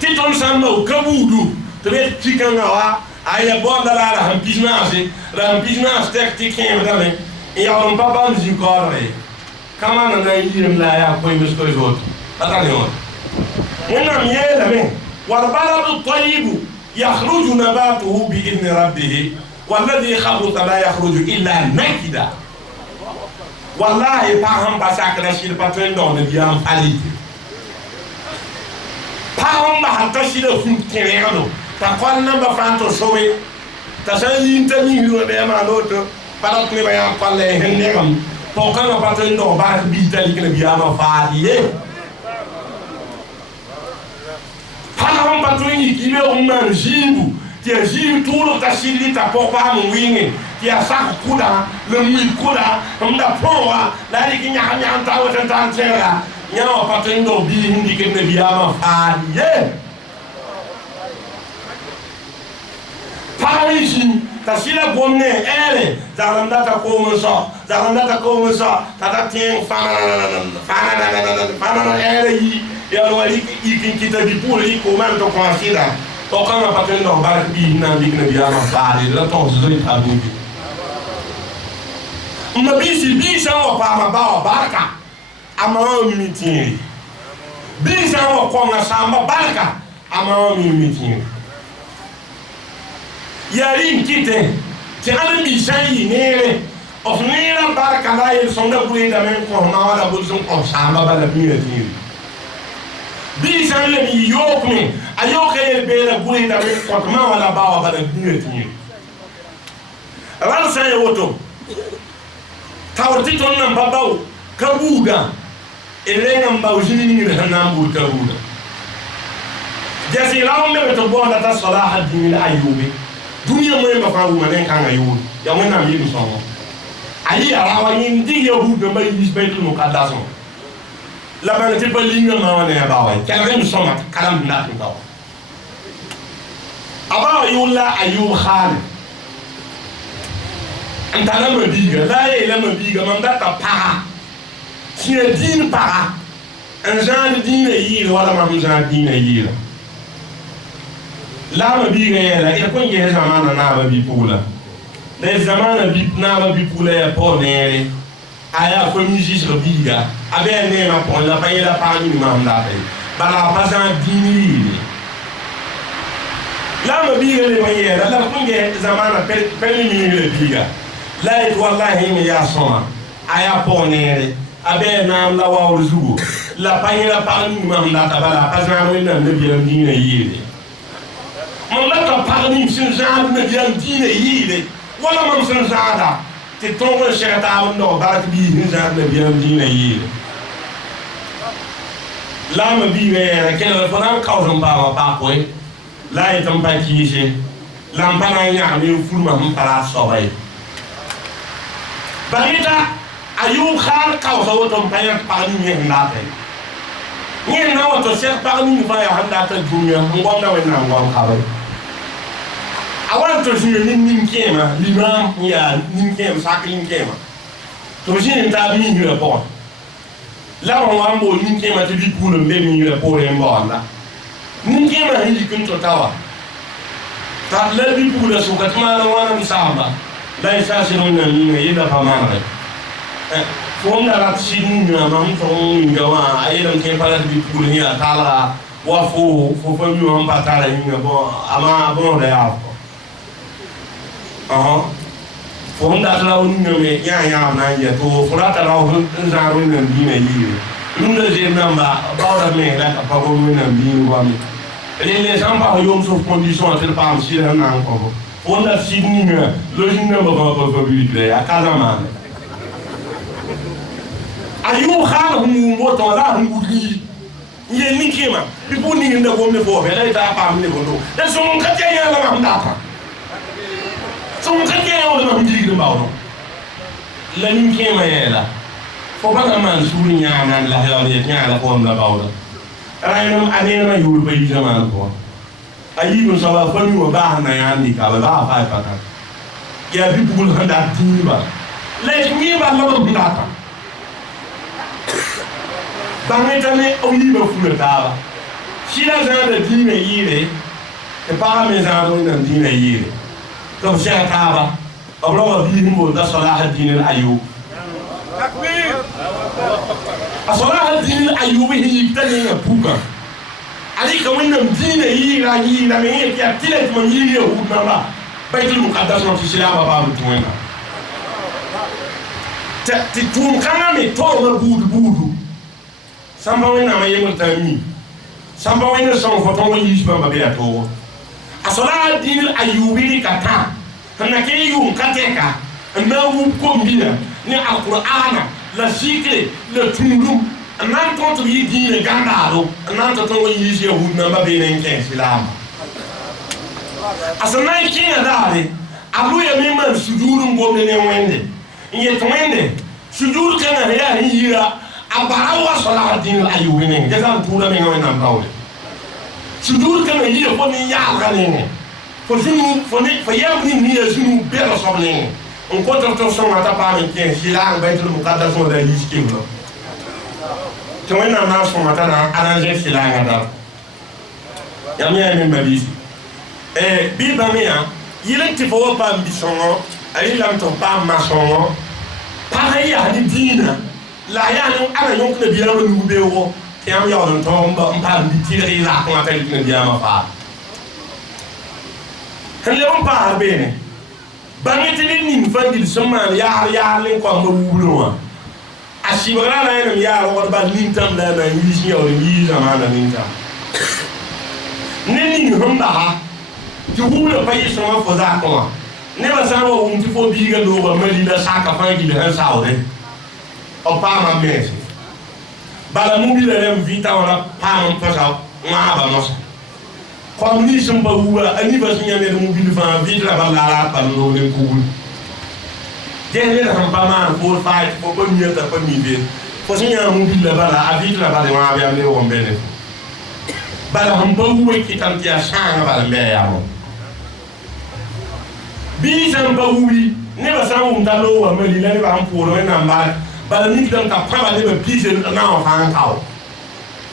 ti ton samba kabudu to be tikanga wa aya bonda la ham business ram business tactique en dale e yawlo baba ji kwalre kama na yim la ya ko mis ko zot atani on wona miela men wal baladu tayyib yakhruju nabatuhu bi idni rabbih والذي خبث لا يخرج إلا نكدا والله فهم بساك نشيل باتوين دون بيام فاليد فهم بحتى شيل فين كيرانو تقول نبى فانتو شوي تسألين تميلوا بيما لوتو بدأت نبيام فالله هنيهم فوقنا باتوين دون بار بيتا لكن بيام فاليد فهم باتوين يكيبه هم جيبو tia jim tulo ta shili ta popa mu wingi tia sak kuda le mi kuda mda proa la ri nya nya ta wa tan tera nya wa patendo bi hindi ke ne biama fa ye parisi ta sila bonne ere zaranda ta ko mo so ta tien fana ere yi ya wali ikin kita bi puli ko man to consider to kama patendo bark bi na dik na biama faade la to zoi tabu bi mabisi bi sa wa pa ma ba barka ama mitini bi sa wa ko nga samba barka ama mitini yari nkite ti ana bi sai nere of neera barka la yel sonda buri da men ko ma wala bul sun ko sama bala biya tiri bi san le mi yok me ayo ke be la buri da men ko ma wala ba bala biya tiri ran sa yo to tawti ton nan babaw kabuga elengam baw jini ni hanam bur kabuga jasi lawo me to bonda ta salah ad-din al-ayyubi dunia mo ma fa manen kan ayun ya mo na mi so ali arawa yin di yahud be may bis baytul muqaddas la ba te balinga ma wane ba wa kan rem so mat kalam na ko aba yulla ayub khalid anta la mabiga la ya la mabiga man data para si din para un genre din yi wala ma genre din yi la mabiga ya ila kun je zamana na ba bi pula le zamana bi na ba bi pula ya ponere aya ko mujis biga abe ne ma pon la pa ya pa ni ma nda pe bala pa san dini la mabiga le ma ya la kun je zamana pe ni le biga la wallahi mi ya soma aya ponere abe na la wa urzugo la pa ya pa ni ma nda ta bala pa san ni na ne bi ni ne yi man la ta parni sin zaad na diam dine yile wala man sin zaada te tongo sheta no barat bi sin zaad na diam dine yile la ma bi ga ken la fana ka on ba ba ko la e tam ba kije la mpana nya mi fulma mpara sobay barita ayu khal ka so to mpaya parni ni ndate ni na wato shek parni fa ya handa ta dunya ngom na we na ngom khabe awan to jini nin kema limam ya nin kema sakin kema to jini ta mi ni report la wa mo nin kema te bi pulo be mi report en bonna nin kema hi kun to tawa ta le bi pulo so ka tma la wana mi samba la isa sino na ni ne yida fa mare fo na rat sini na ma to ngawa ayedam ke pala bi pulo ni atala wa fo mi on patala ni bo ama bon da ya fonda la unno me ya na ya to fulata la za ro na dina yi nunda je namba ba me la ka pa ko me na bi wa mi les samba yo so condition atel pa am si na ko fonda sidni na lo jinna ba ba bi de akala ma ayu khana mu moto la ngudi ye ni kema bi po ni nda ko me fo be la ta pa mi ne ko do de so mon ka ya la ma ndata so mo kan kene wala ma jigi mbawno la nim kema yela fo ba man suru nyaana la hawle nyaala ko la bawda raynam anena yulu bay zaman ko ayibu sawa fami wa ba na yandi ka ba fa fa ka ya bi bugul handa tiba le ni ba la ba ndata bangetane o ni ba fu ta ba shira za da dine yire e pa me za do na dine yire to shekaba abro bi mo da salah ad-din al-ayyub takbir salah ad-din al-ayyub hi tani na puka ali ka wannan dine yi na me yake atilet man yi yahud na ba baitul muqaddas no tisila ba mu tuwena ti tum kana me to na budu samba wena ma yemo tami samba wena son foto yi ba ba ya to asola din ayubi kata na ke yum kateka na wu kombina ni alqur'ana la zikre le tundum nan to yi din gandaro nan to yi je hu na ba be nen ke islam asana kinga dare alu ya mi man sujurun gomne ne wende ye twende sujur kana ya hira abarawa sola din ayubi ne jazam tura me ngona mbawle sujur kana yi ko ni ya gane fo junu fo ne fa yamni ni ya junu be la soble on ko to so mata pa men ken sila baitul muqaddas mo da yiskim lo to wena na so mata na arranger sila ngada yamni ya men babisi bi ba me ya yile ti fo pa mbisongo ari lam to pa masongo pa ya ni dina la ya no ana yonk na biya no be wo tiam ya on to mpa ndi tiri la ko ata ni biya ma fa kan le on pa bene bangete ni fangil summan ya len ko mo wulwa asibara na ene ya ro ba nintam la na yisi o ni zamana nintam neni honda ha ti wula pa yiso ma fo za ko ne ba sa wo ti fo biga do ba mali la saka fangil han saure o pa ma mesi bala mu bi la vita wala pa mon pesa ma ba no comme ni sumba wuba ani ba sunya ne mu bi fa vita ba la pa no le ku jene na pa ma pour fight pour pas mieux ta pas mi fo sunya mu bi la bala a vita ba de ma ba ne wo mbene bala hum ba wuwe ki tam ti a shanga ba le ya mo bi samba wuwi ne ba sa mu ndalo wa mali la ne ba pour na mba bala ni tam ta pa ba le ba pise na o fa kaw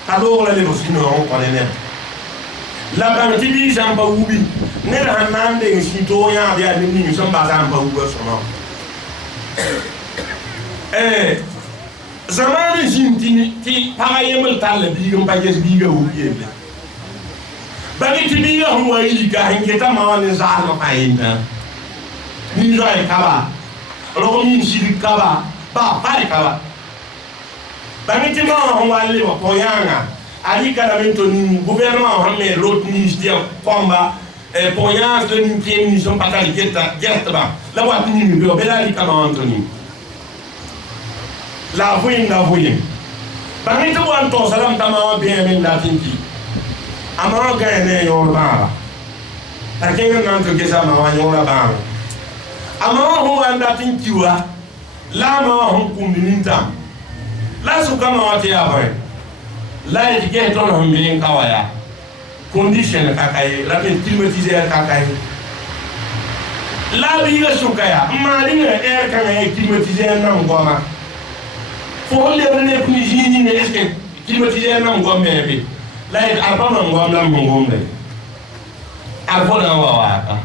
ta do la le bo sino ko ne la ba ti bi samba wuwi ne da nande shi to ya dia ni samba samba wuwa so no zamani jintini ti pa yemel talle bi gum pa jes bi ga wuwi bagi ti bi ga huwa yi ga hinketa ma wani za ma fa yinda ni zai kaba ro mi shi kaba ba pare kaba bagi ti ma huwa le ko yanga ali caramento ni gouvernement ha me lot ni dia komba poignard de ni pied ni son patali getta ba la wa ni mi be belali kama antoni la voyin bagi ti wan to salam tama bien men la tinki ama ga ne yo ba ta kenga nan to kesa ma wa yo ba ama ho anda tinki wa la ma ho kumbininta la su kama wa te ya ba la e ke to no mbin kawaya condition kakai la pen climatiser kakai la bi ga su kaya ma ringa air kan e climatiser na ngoma fo le ne ku ni ne est ce climatiser na ngoma be la e arba na ngoma la ngom de arba na wa ka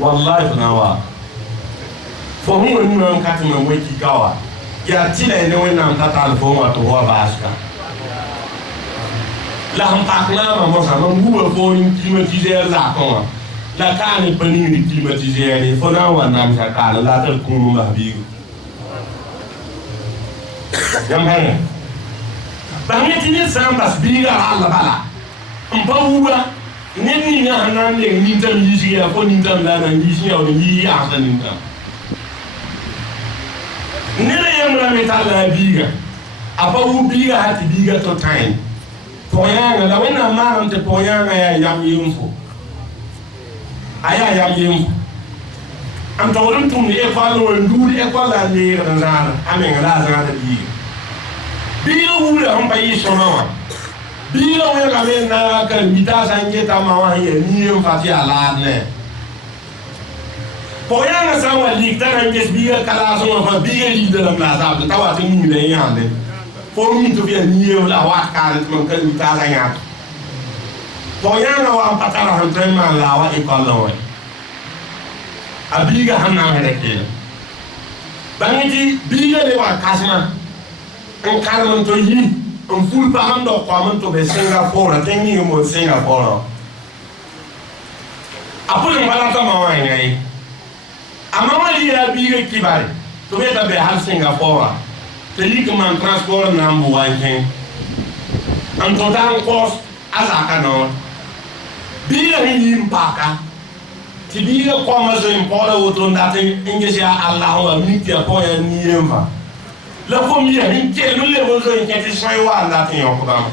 wallahi na wa fo hu ni na ka tuma mo ki kawa ya tila ne wena ta ta fo ma to wa baska la ham pakla ma mo sa ma nguwa fo ni climatiser za ko la ka ni pani ni climatiser ni fo na wa na sa ka la ta ku ma bi yam ha ba mi ti ni sambas bi ga ala bala mpa wuwa ne ni na hanan ne ni tan yi ji ya fo ni tan la na yi ji ya ni ya sa ni tan ne le yam la metala biga apa wu biga hati biga to time poyanga la wena ma ante poyanga ya yam yumfo aya yam yumfo am to won tum e ko lo nduri e ko la ni ranzana amen la zana biga biga wu la am bayi sono biga we ka le na ka mita sanje ta ma wa ye ni yum fati ala ne poyanga sa wa lik tan nges biga kala so fa biga li de la plaza ta wa tin ni le yande for mi to bien ni la wa ka man kan mi ta ya poyanga wa patara han trema la wa e ko lo abiga hanna hereke bangiti biga le wa kasma en kalman to yi en ful pa man do ko man to be Singapore ten ni mo Singapore apun balata ma wa ngai amama li ya biga kibari to be ta be hal Singapore teli que man transport na mbu wanken an to dan kos azaka no biga ni mpaka ti biga ko ma zo impora woto ndate ingesi Allah wa miti ko ya ni yemba la ko mi ya hinke no le wozo inketi sai wa ndate yo ko dam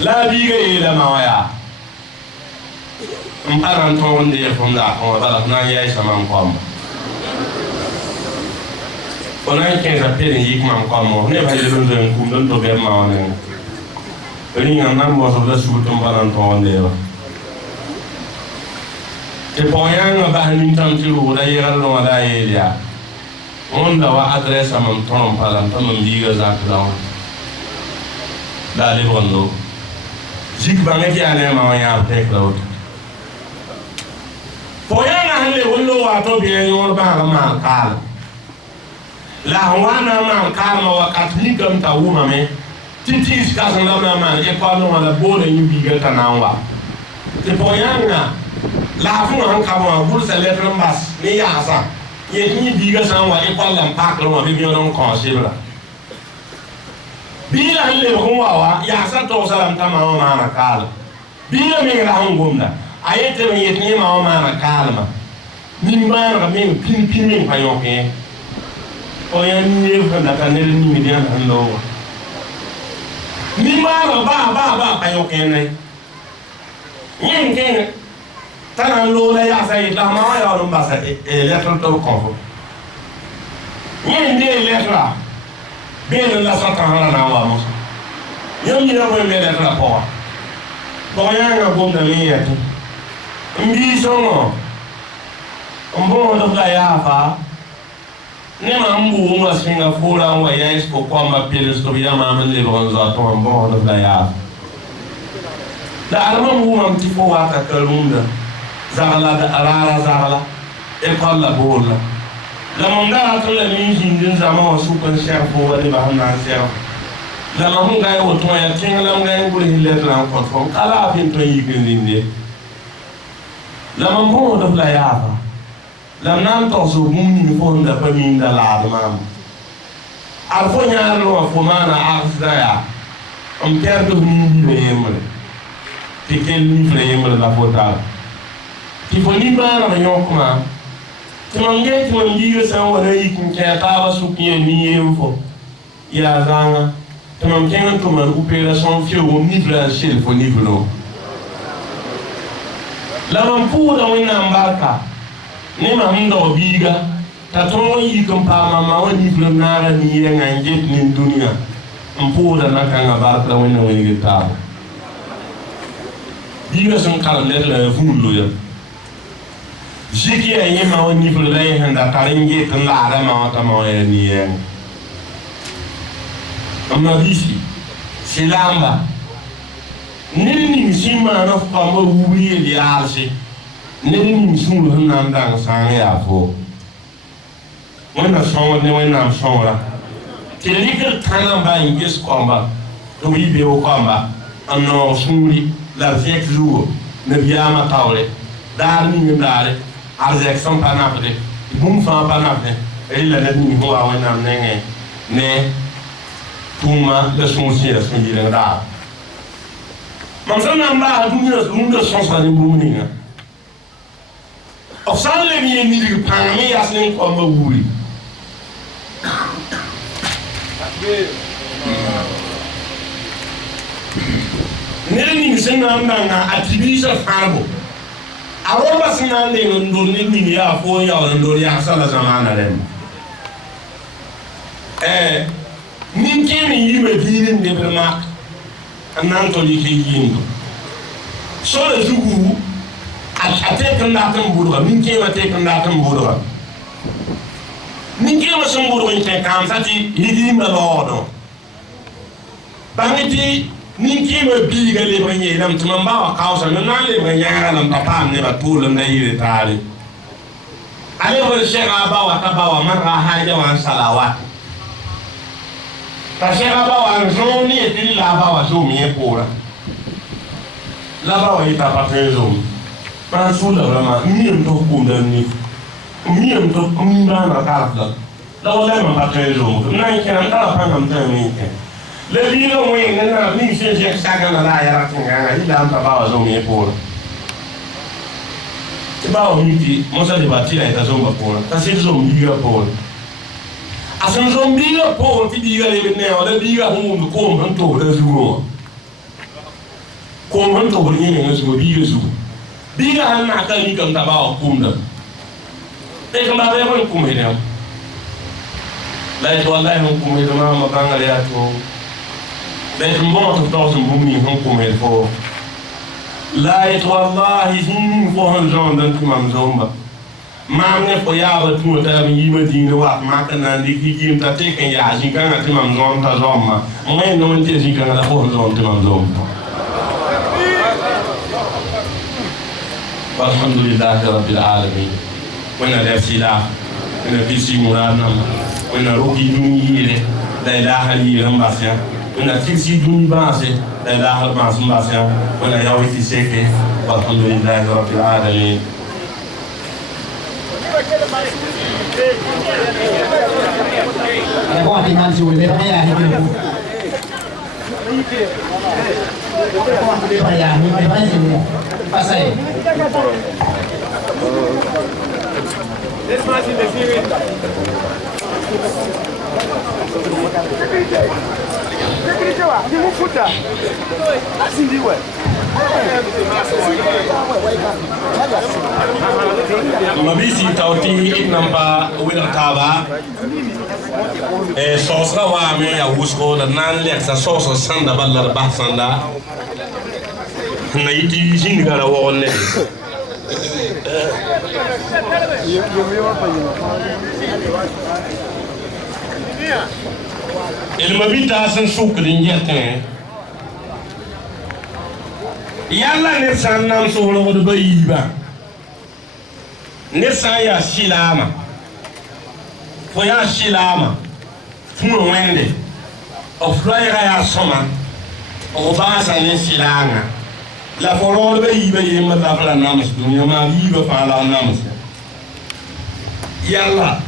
la biga ila mawaya mparan to wonde fonda ko bala na yayi sama ko on a 15 appels yik man ko mo ne ba yelo den kum don to be ma wona ri nga nam mo so da su to baran to onde wa te poyanga ba ni tan ti ru da yera no da yelia onda wa adresse am ton palan to mo diga za ka da le bondo jik ba ngati ane ma ya te cloud poyanga hande wondo wa to be yo ba ma kala la wana ma kama wakati ni gamta wuma me titi ska sanga ma e kwa no wala bole ni biga tananwa te poyanga la fu han ka mo bul sa lettre mbas ni ya sa ye ni biga san wa e kwalla pak lo ma bi don ko sibra bila han le ko wa ya sa to salam ta ma ma kala bila mi ra han gomda ayete mi yet ni ma ma kala ma ni ma ra mi pin mi pa yo ke o ya ni e fa na ka ne ni mi dia han lo ni ma ra ba pa yo ke ne yin ke tanan lo la ya sa ita ma ya ro ba sa lettre to ko yin de lettre bien la sa tan na wa mo yom ni na mo me lettre po ko ya nga gom da mi ya to mbi so no mbo ndo ga ya fa ne ma mbu ma singa fura wa ya is ko kwamba pele sto ya ma me le bronza to mbo ndo ga ya da arma mbu ma mtifo wa ta kalunda zagala da arara zagala e palla bola la monda to la min jindin zama wa su kan sha fo wa ba hanna sha la ma hun ga yo to ya tin la ga ngul hille la ko fo kala fin to yi gindinde la ma mo do la ya fa la nan to so mun ni fo nda pa min da la ma al fo nyaar no fo mana arsda ya am perdo min ni yemre ti kel ni fle yemre la fo ta ti fo ni ba na nyokuma ti mangi ti mangi sa wala yi kun ke ta ba su ki ni yemfo ya zanga ti mangi ngan to man opération fio o ni fle shel fo ni flo la man pu da wina mbarka ni ma ndo biga ta to yi kun pa ma wani fle na ra ni ye ngan jet ni dunia mpu da na kan barka wina wini ta biga sun kala le la fu lo ya jiki ya yi ma wani fulai handa taringe tun lara ma wata ma wani niyan amma bisi silamba nini si ma na fama wuye di arsi nini sun hana ndang sang ya fo wana songa ne wana songa tilikir tana ba ingis kwamba to yi bewo kwamba anno sungli la fiek zuo ne biyama tawle dar ni ndare arzek son panapde bum fa panapde e la net ni ho awen nam nenge ne tuma le son si la son dire da man san nam ba dunya dum son sa ni bum ni nga of san le ni ni di pangami yasnin ko ma wuri ne ni sen nam na attribution farbo aroba sinande ndo ni ya fo ya ndo ya sala zamana dem nin kemi yime dilin de brema nan to li ke yindo so le zugu ate kan da tan budura nin kema te kan da tan budura nin kema son budura ni kan sati hidi ma lodo bangiti nin kima biga le banye nam tumamba wa kausa na le banya lam papa ne ba tulum na yire tali ale wal shega ba wa tabawa marra haja wa salawat ta shega ba wa zoni etili la ba wa zo mi pora la ba wa ita pa tezo pa sula rama miem to kunda ni miem to munda na kala la wala ma pa tezo na ikena ndala pa ngam tani ke le bilo mo ngana ni se saga na la ya tinga ila amba ba zo mi pora ti ba o miti mo sa de batira ita zo ba pora ta se zo mi ga pora asan zo mi ga pora ti diga le ne o le diga hu ko mo to le zuo ko mo to ko ni ne zo bi zo diga han na ka ni kan ta ba o kumda e kan ba be ko kum he ne la to wallahi hon kum he ma bangale ya to بيت الموت بتاعهم بومي هنكم الفو لا والله زين فوهن جون دنت مامزومبا ما نفو يا بتو تا يما دين وقت ما كان دي كيم تا تكن يا زين كان تي مامزوم تا زوما ما نو انت زين كان دا فوهن جون تي مامزوم والحمد لله رب العالمين وانا لافسيلا وانا بيسي مرادنا وانا روكي دوني لا اله الا الله na tiksi dun base la hal mas mbase wana yawi ti seke walhamdulillahi rabbil alamin Có thì man rồi đấy hay là bây giờ mình phải nói gì pas sai mabisi tawti namba wila taba sosra wa me ya wusko da nan lek sa soso sanda ballar bah sanda na yiti jini gara wonne il mabita san sukrin yatin yalla ne san nam so lo do bayiba ne san ya silama fo ya silama funo wende o floyera ya soma o basa ne silanga la fo lo bayiba yema la fala nam so dunya ma yiba fa la nam so yalla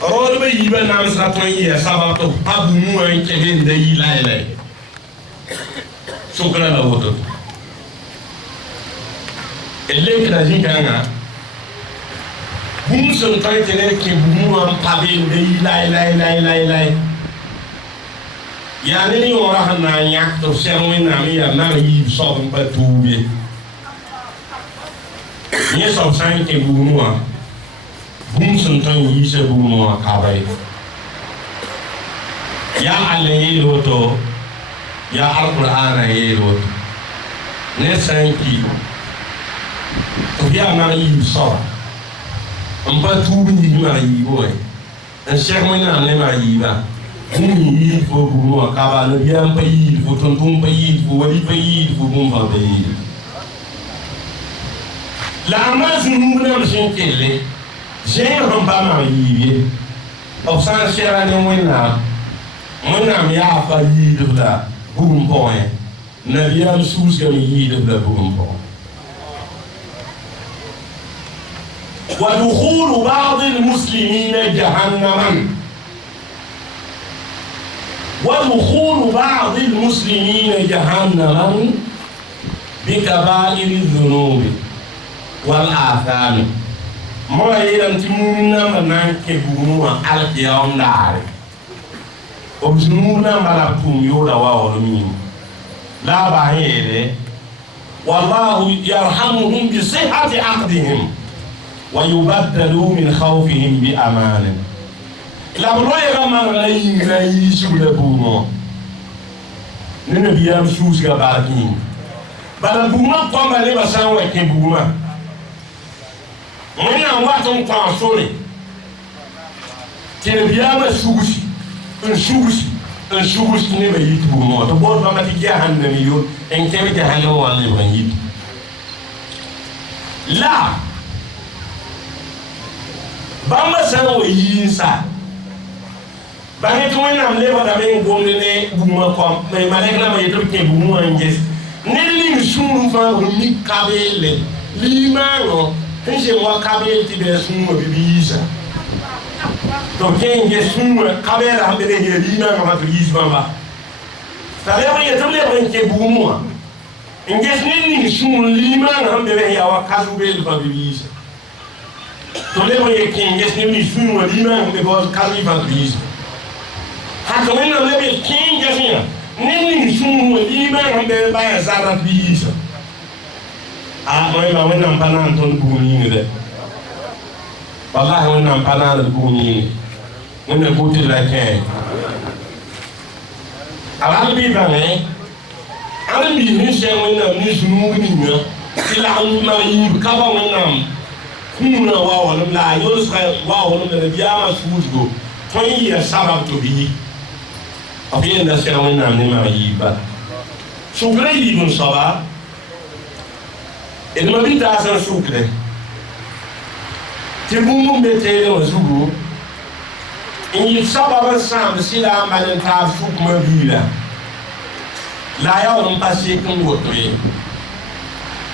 rol bayiba nam sa ton ye sabato abu mu en kebe de yila sukra la woto ele da jinganga bum son tay tene ke bum am pabe de la ya ne ni ora hana yak to serwe na mi ya na yi so ba tuube ni so san ke bum wa bum son tay yi se bum wa ka bay ya alle yi roto ya alquran yi roto ne san ki ya na yi so amba tuube ni ma yi boy en serwe na ne ma yi ba ni fo bu ka ba le bien pays fo tonton pays fo wali pays fo bon va pays la mas nous na jinkele j'ai un ba ma yi au sans cher ni mona mi a fa yi de la bu point na bien sous que yi de la bu point ودخول بعض المسلمين جهنم ودخول بعض المسلمين جهنم بكبائر الذنوب والآثام ما ينتمون من كبروا على اليوم دار وبزنونا ملكتم يولا وورمين لا بعيد والله يرحمهم بصحة عقدهم ويبدلوا من خوفهم بأمان la roya man la yi sur le boumon ne bien sous ga barkin bala boumon ko ma le ba san wa ke boumon on a wa ton pensole te bien ma sous ne ba yi boumon to bo ba ma ti jahan ne yo en ke jahan no wa ne ba yi la ba ma san wa yi sa bani to wena mle ba da ben gomne ne buma ko me malek na ma yeto ke bumu anjes ne li sunu fa mi kabele li mano nje wa kabele ti be sunu bibiza to kenge sunu kabele ambe ne li mano ma bibiza baba ta le ba yeto le ben ke bumu njes ne li sunu li mano ambe be ya wa kazu be fa bibiza to le ba ye kenge ne li sunu li mano be ba kazu fa bibiza hata wena lebe kinga zina nini sumu liba rambe baya zara bisa wena mpana anton bumini de wallahi wena mpana al bumini wena buti la ke albi bange albi ni se wena ni sumu ni na ila ma yi ka ba wena kuna wa wala la yosra wa wala de biama suugo toyi ya sabab to bi afin da sai wannan ne ma yi ba shukre yi dun saba il m'a dit à san shukre ti bumu mete o zugu in yi saba ban sam sila malan ta shukma bila la ya on passé comme woto ye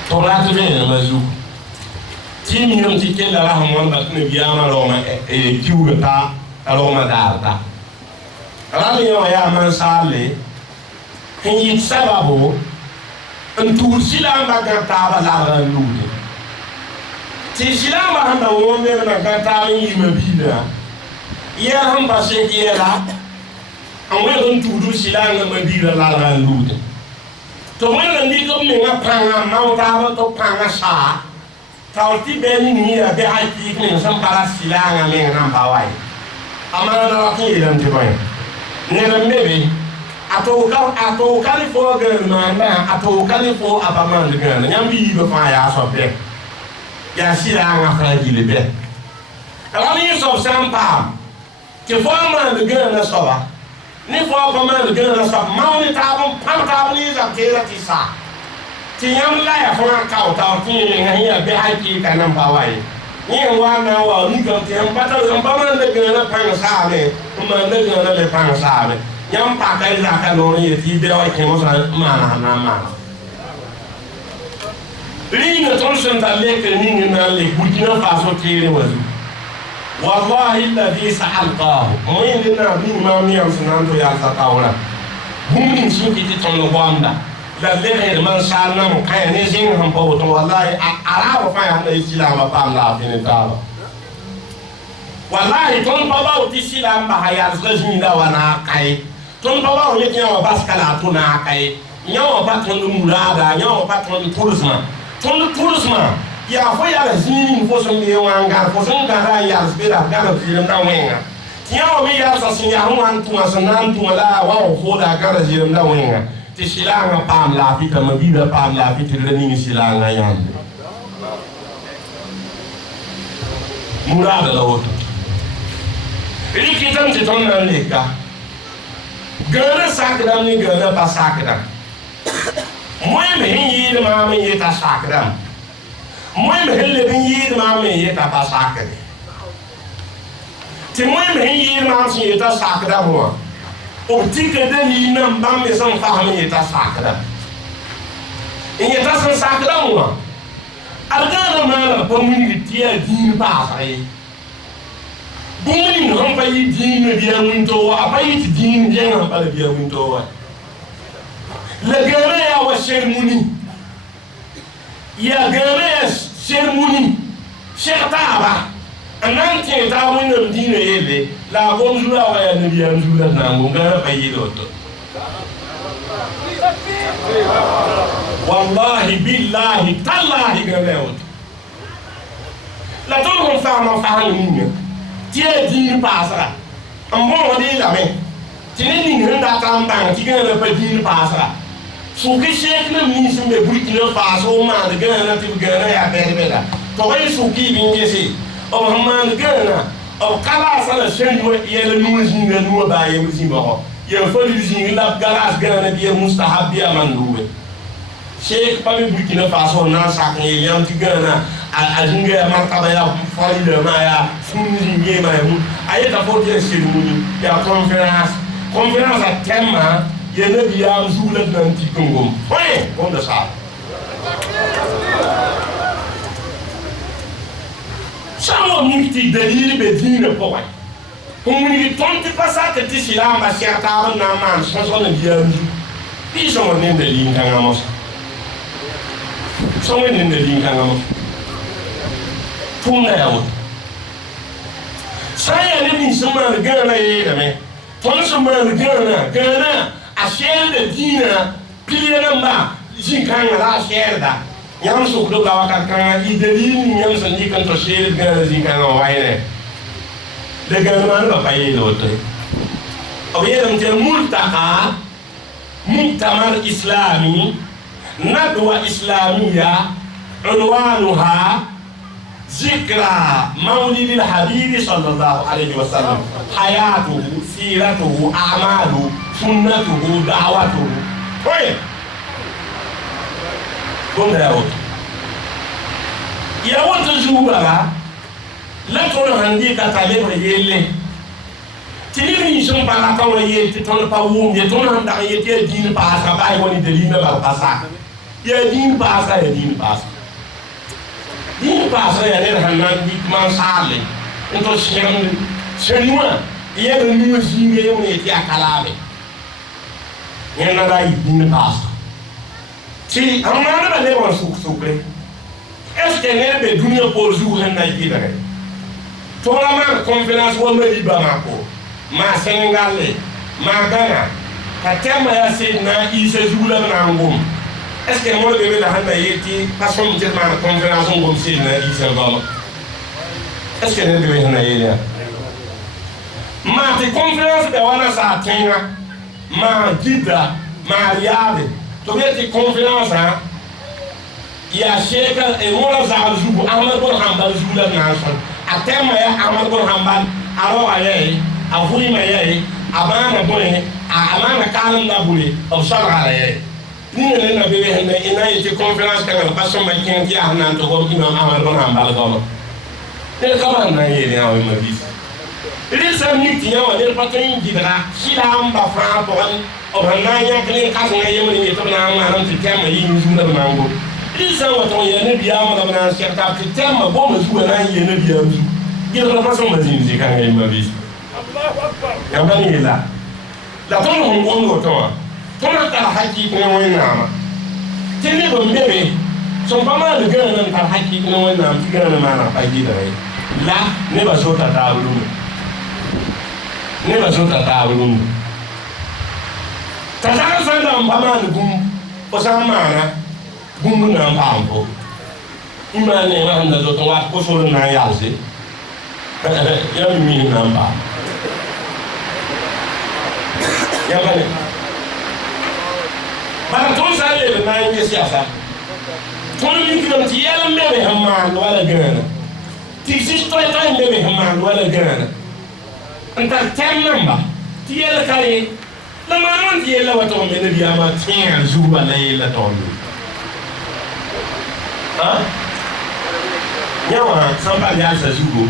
to la te vient la jou ti mi on ti ke la rahman ba ne biama roma e kiuta roma darta ala ni ya man sale hin sababu en tour silamba ga taba la lude ti silamba handa wonde na ga taba yi mabida ya han passé ki la an wani tudu silanga mabida la lude to wani ndi ko mi nga panga mauta to panga sa tauti beni ni ya be haiti ni sam para silanga me na bawai amana da ki ran ti boy ne na mebe ato kali fo ga na ato kali fo abaman de ga nyambi be fa ya so be ya silanga fa di le be ala ni so sampa ke fo man de ga na so ba ni fo ba man de ga na so ma ni ta bon pam ta ni za ke ra ti sa ti yam la ya fo ka ta ti ngi ya be haiti ka na bawai ni wa na wa ni ga ti am pa ta ba man de ga na pa sa be man de ga na le pa sa be yam pa ka ila ka no ni ti be wa ke mo sa ma na ma li na ton sen ta le ke ni na le Burkina Faso ti re wa wallahi alladhi sa'alqahu mo yin na ni ma mi am sunan to ya ta tawla bum sun ki ti ton lo wanda la le man sa na mo ka ni sin han po to wallahi ara fa ya na islam pa la fi ni ta wallahi ton pa ba ti islam ba ya zajmi da wana kai ton pa ba ni nya ba skala to na kai nya ba ton murada nya ba ton tourisme ya fo ya la zini fo so mi wanga fo so ngara ya spira gara jiram da wenga nya o mi ya sa sin ya wan tu asanan tu la wa fo da gara jiram da wenga ti silanga pam la fi ta mabida pam la fi ti ni silanga yan murada la wota ili kitam ti ton na leka gara sakdam ni gara pa sakdam moi me yi ma me yi ta sakdam moi me helle bin yi ma me yi ta pa sakdam ti moi me yi ma si yi ta sakdam ho o ti ke de ni nam bam me san fa me yi ta sakdam in yi ta san sakdam ho algana ma la po mun ti ya din pa sai bumuni no pa yi din me biya mun to wa pa yi din je na pa biya mun to wa le gare ya wa sermoni ya gare ya sermoni shetaba anante ta wona dine yele la gonjula wa ya nabi anjula na ngara payido to wallahi billahi tallahi galewt la ton fa ni tie dine pasara ambo de la me tini ni ngenda tamba ti gana pa dine pasara so ke shek na mi sin be Burkina Faso ma de gana ti gana ya berbela to wai so ki bin yesi o man gana o kala sala shen wo yele nu zinga nu ba ye zinga ho ye fali zinga la galas gana bi mustahab bi amanduwe shek pa bi Burkina Faso na sa ke yam ti gana a zinga martaba ya fali de ma ya sun zinga ma mu ayeta fo de sermoni ya conférence a tema ye ne biya zula nan ti kongom ouais on de ça samo miti dalili be dine po ouais communique tonti passa que ti sila ma certa na man so ne biya bi so ne dalili kan amos so ne dalili kan amos tunga yawo saya ne min sama gana ye da me ton sama gana a share da dina piliyan ba jin kan la share da yam so do ga ka kan idalin yam san ji kan to share ga jin kan wa ne daga man ba paye do to o yedam te multaqa muktamar islami nadwa islamiyya unwanuha ذكرى مولد الحبيب صلى الله عليه وسلم حياته سيرته أعماله سنته دعوته وين كم دعوت يا وانت جوبا لا تقول عندي كتالي يلي Tini sont pas là quand il est ton pas où il ton dans il était dit pas ça va il de l'île pas ça il a dit pas ça il dit pas ça dit pas ça il est hanan dit man sale então c'est loin il y a le numéro signé on était à Calave il y en a là il dit pas ça si on a pas les bons souple est-ce que les dunia pour jouer un naïf toi la conférence on me dit Bamako ma Sénégal ma Ghana ka tema ya se na ise zula na ngom est-ce que mo bebe la handa yeti façon de ma conférence ngom se na ise bama est-ce que ne bebe na yele ma te conférence de wana sa tenga ma gida ma riade to be conférence ha ya sheka e mola za zubu Ahmad bin Hanbal zula na so atema ya Ahmad bin Hanbal arawa yayi afuri ma yayi abana boye amana kalam na bule obsara yayi ni ne na bebe hande ina yiti conférence kan ba so ma kin ti ahna to ko imam Ahmad bin Hanbal ko ne kama na yele ya ma bis ile sa ni ti ya wa ne patin jidra sila amba fra to an obana ya kin ka so ya yemi to na ma ran ti tema yi ni na mango ile sa wa to ya ne biya ma na serta ti tema bo ma zuwa na yi ne biya mu ile na so ma zinzi kan ya ma bis yabani la la tono hongo toa tona ta haki ko wena tini bo mbebe so pama de gana ta haki ko wena ti gana ma na paji da la ne ba so ta wulu ne ba so ta wulu ta ta sa da pama de gum o sa ma na gum na pampo imane ma handa do to wa ko so na yaze ya mi na ba yabane bara ton sale na yi siyasa ton mi kidam ti yala mbebe hamma wala gana ti si to ta mbebe hamma wala gana anta tem namba ti yala kare la man ti yala wato me ne biya ma tin zuba la yala ton ha yawa samba ya sa zugo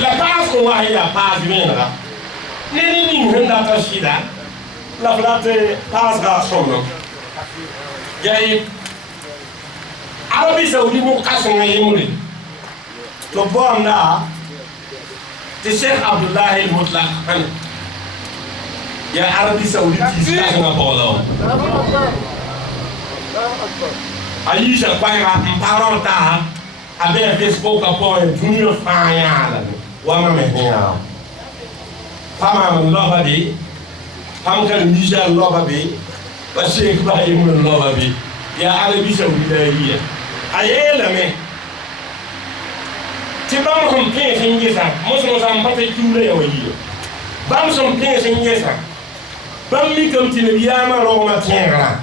la paz ko wa ya paz venra ni hunda ta shida la frate pasga sono yayi Arabi Saudi mo kaso ngayi muri to bonda te Sheikh Abdullah al-Mutlaq ya Arabi Saudi ti kaso nga bolo Aisha kwanga mparonta abe Facebook apo junior fanya wa ma mehnya pama man loba di pam kan Michel loba bi ba Sheikh Ibrahim loba bi ya Arabi Saudi da yiya ayela me ti bam kom pe singesa mo sam pate tuule ya wayi bam som pe singesa bam mi kam ti ne biyama ro ma tenga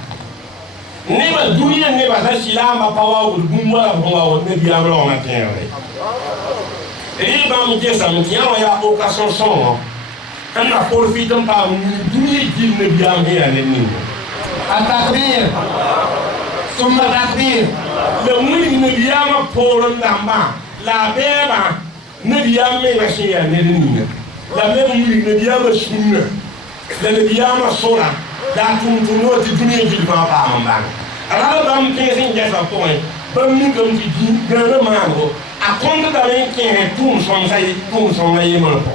ne ba duniya ne ba da silama pawa gul gumba ko ne biyama ro ma tenga e bam jesa mi ya ya occasion son kana profitam pa duniya jil ne biyama ya ne ni التكبير ثم التكبير le muni ne biyama poron damba la beba ne biyama ya shiya ne ni la beba muni ne biyama sunna la ne biyama sura da tuntuno ti duniya jil ba pa mamba ala bam ke sin jesa point bam ni kam ti gana mango a konta da len ke tun son sai mo ko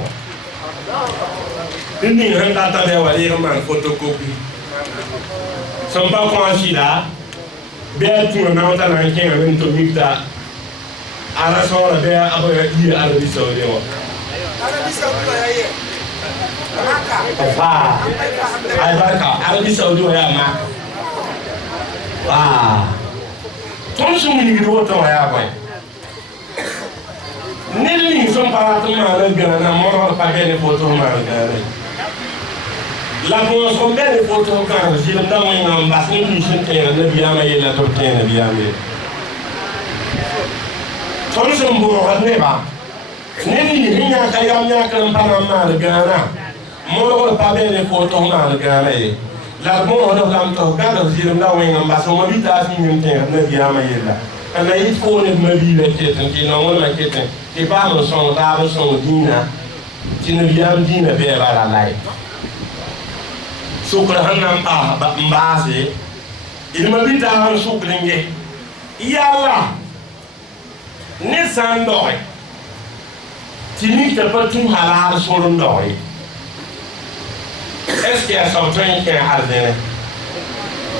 ni handa ta be wali man photocopy son pas franchi là bien tout on a entendu un quin même to mikta à la soirée bien après hier Arabie Saoudite Arabie Saoudite ay barka Arabie Saoudite ya ma ton su ni ngi woto ya boy nini son paratement la gana mo pa bene photo ma gana la bonne son belle photo quand j'ai le temps en bas ni chanter le bien mais la tortine bien mais ton son bo ne ba nini hinya kayam nya kan panama le gana mo pa belle photo ma le gana la bonne on a to quand j'ai le temps en bas on m'habita si ni chanter le bien mais là ana il faut ne me dire que tu non on a que tu pas mon son ta son dina Tinabiyam dina bera lai. Sukra hanam pa mbase. Ilma bita han sukringe. Yalla. Ne sandoi. Tini ta patu halal solondoi. Est-ce qu'il y a sorti qui est ardent?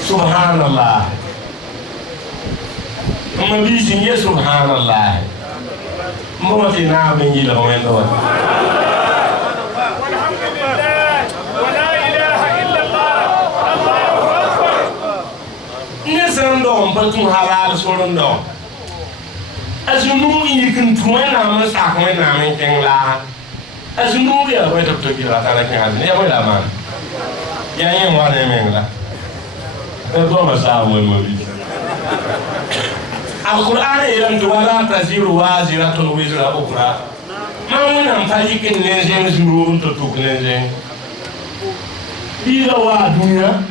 Subhanallah. Ma vie signée subhanallah. Moi tu n'as pas dit le moment. Nesando patu halal solondo. Azunu yikin tuena ma sakwe na men kengla. Azunu ya wa to kira tara kan ya wa la man. Ya yin wa ne men la. Ko ma sa mo mo bi. Al-Qur'an ilam tu wala taziru waziratun wizra ukhra. Ma wona fa yikin ne jen zuru to to ne. Bila wa dunya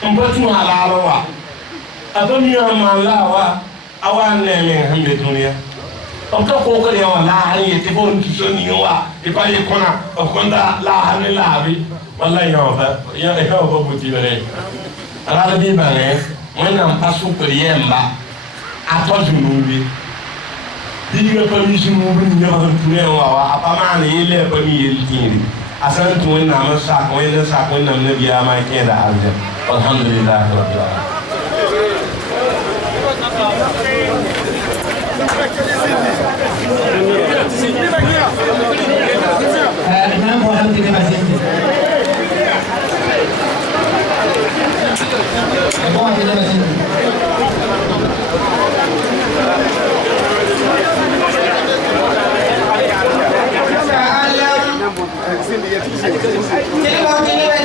patu halal wa. Adunya malawa awan ne men hambe dunya. Oka ko ya wala hani te bon kisoni wa e pa ye kona o konda la hani labi wallahi no ba ya e ko bo buti bere ala bi bane mona pasu ko yemba ato junubi diga pa mi junubi ni ya ba tune wa apa ma ne ile pa mi yelkiri asan to na ma sa ko na ne biya ma ke da alja alhamdulillah rabbil alamin. Imam Muhammad ini masih. Muhammad ini masih. Terima kasih.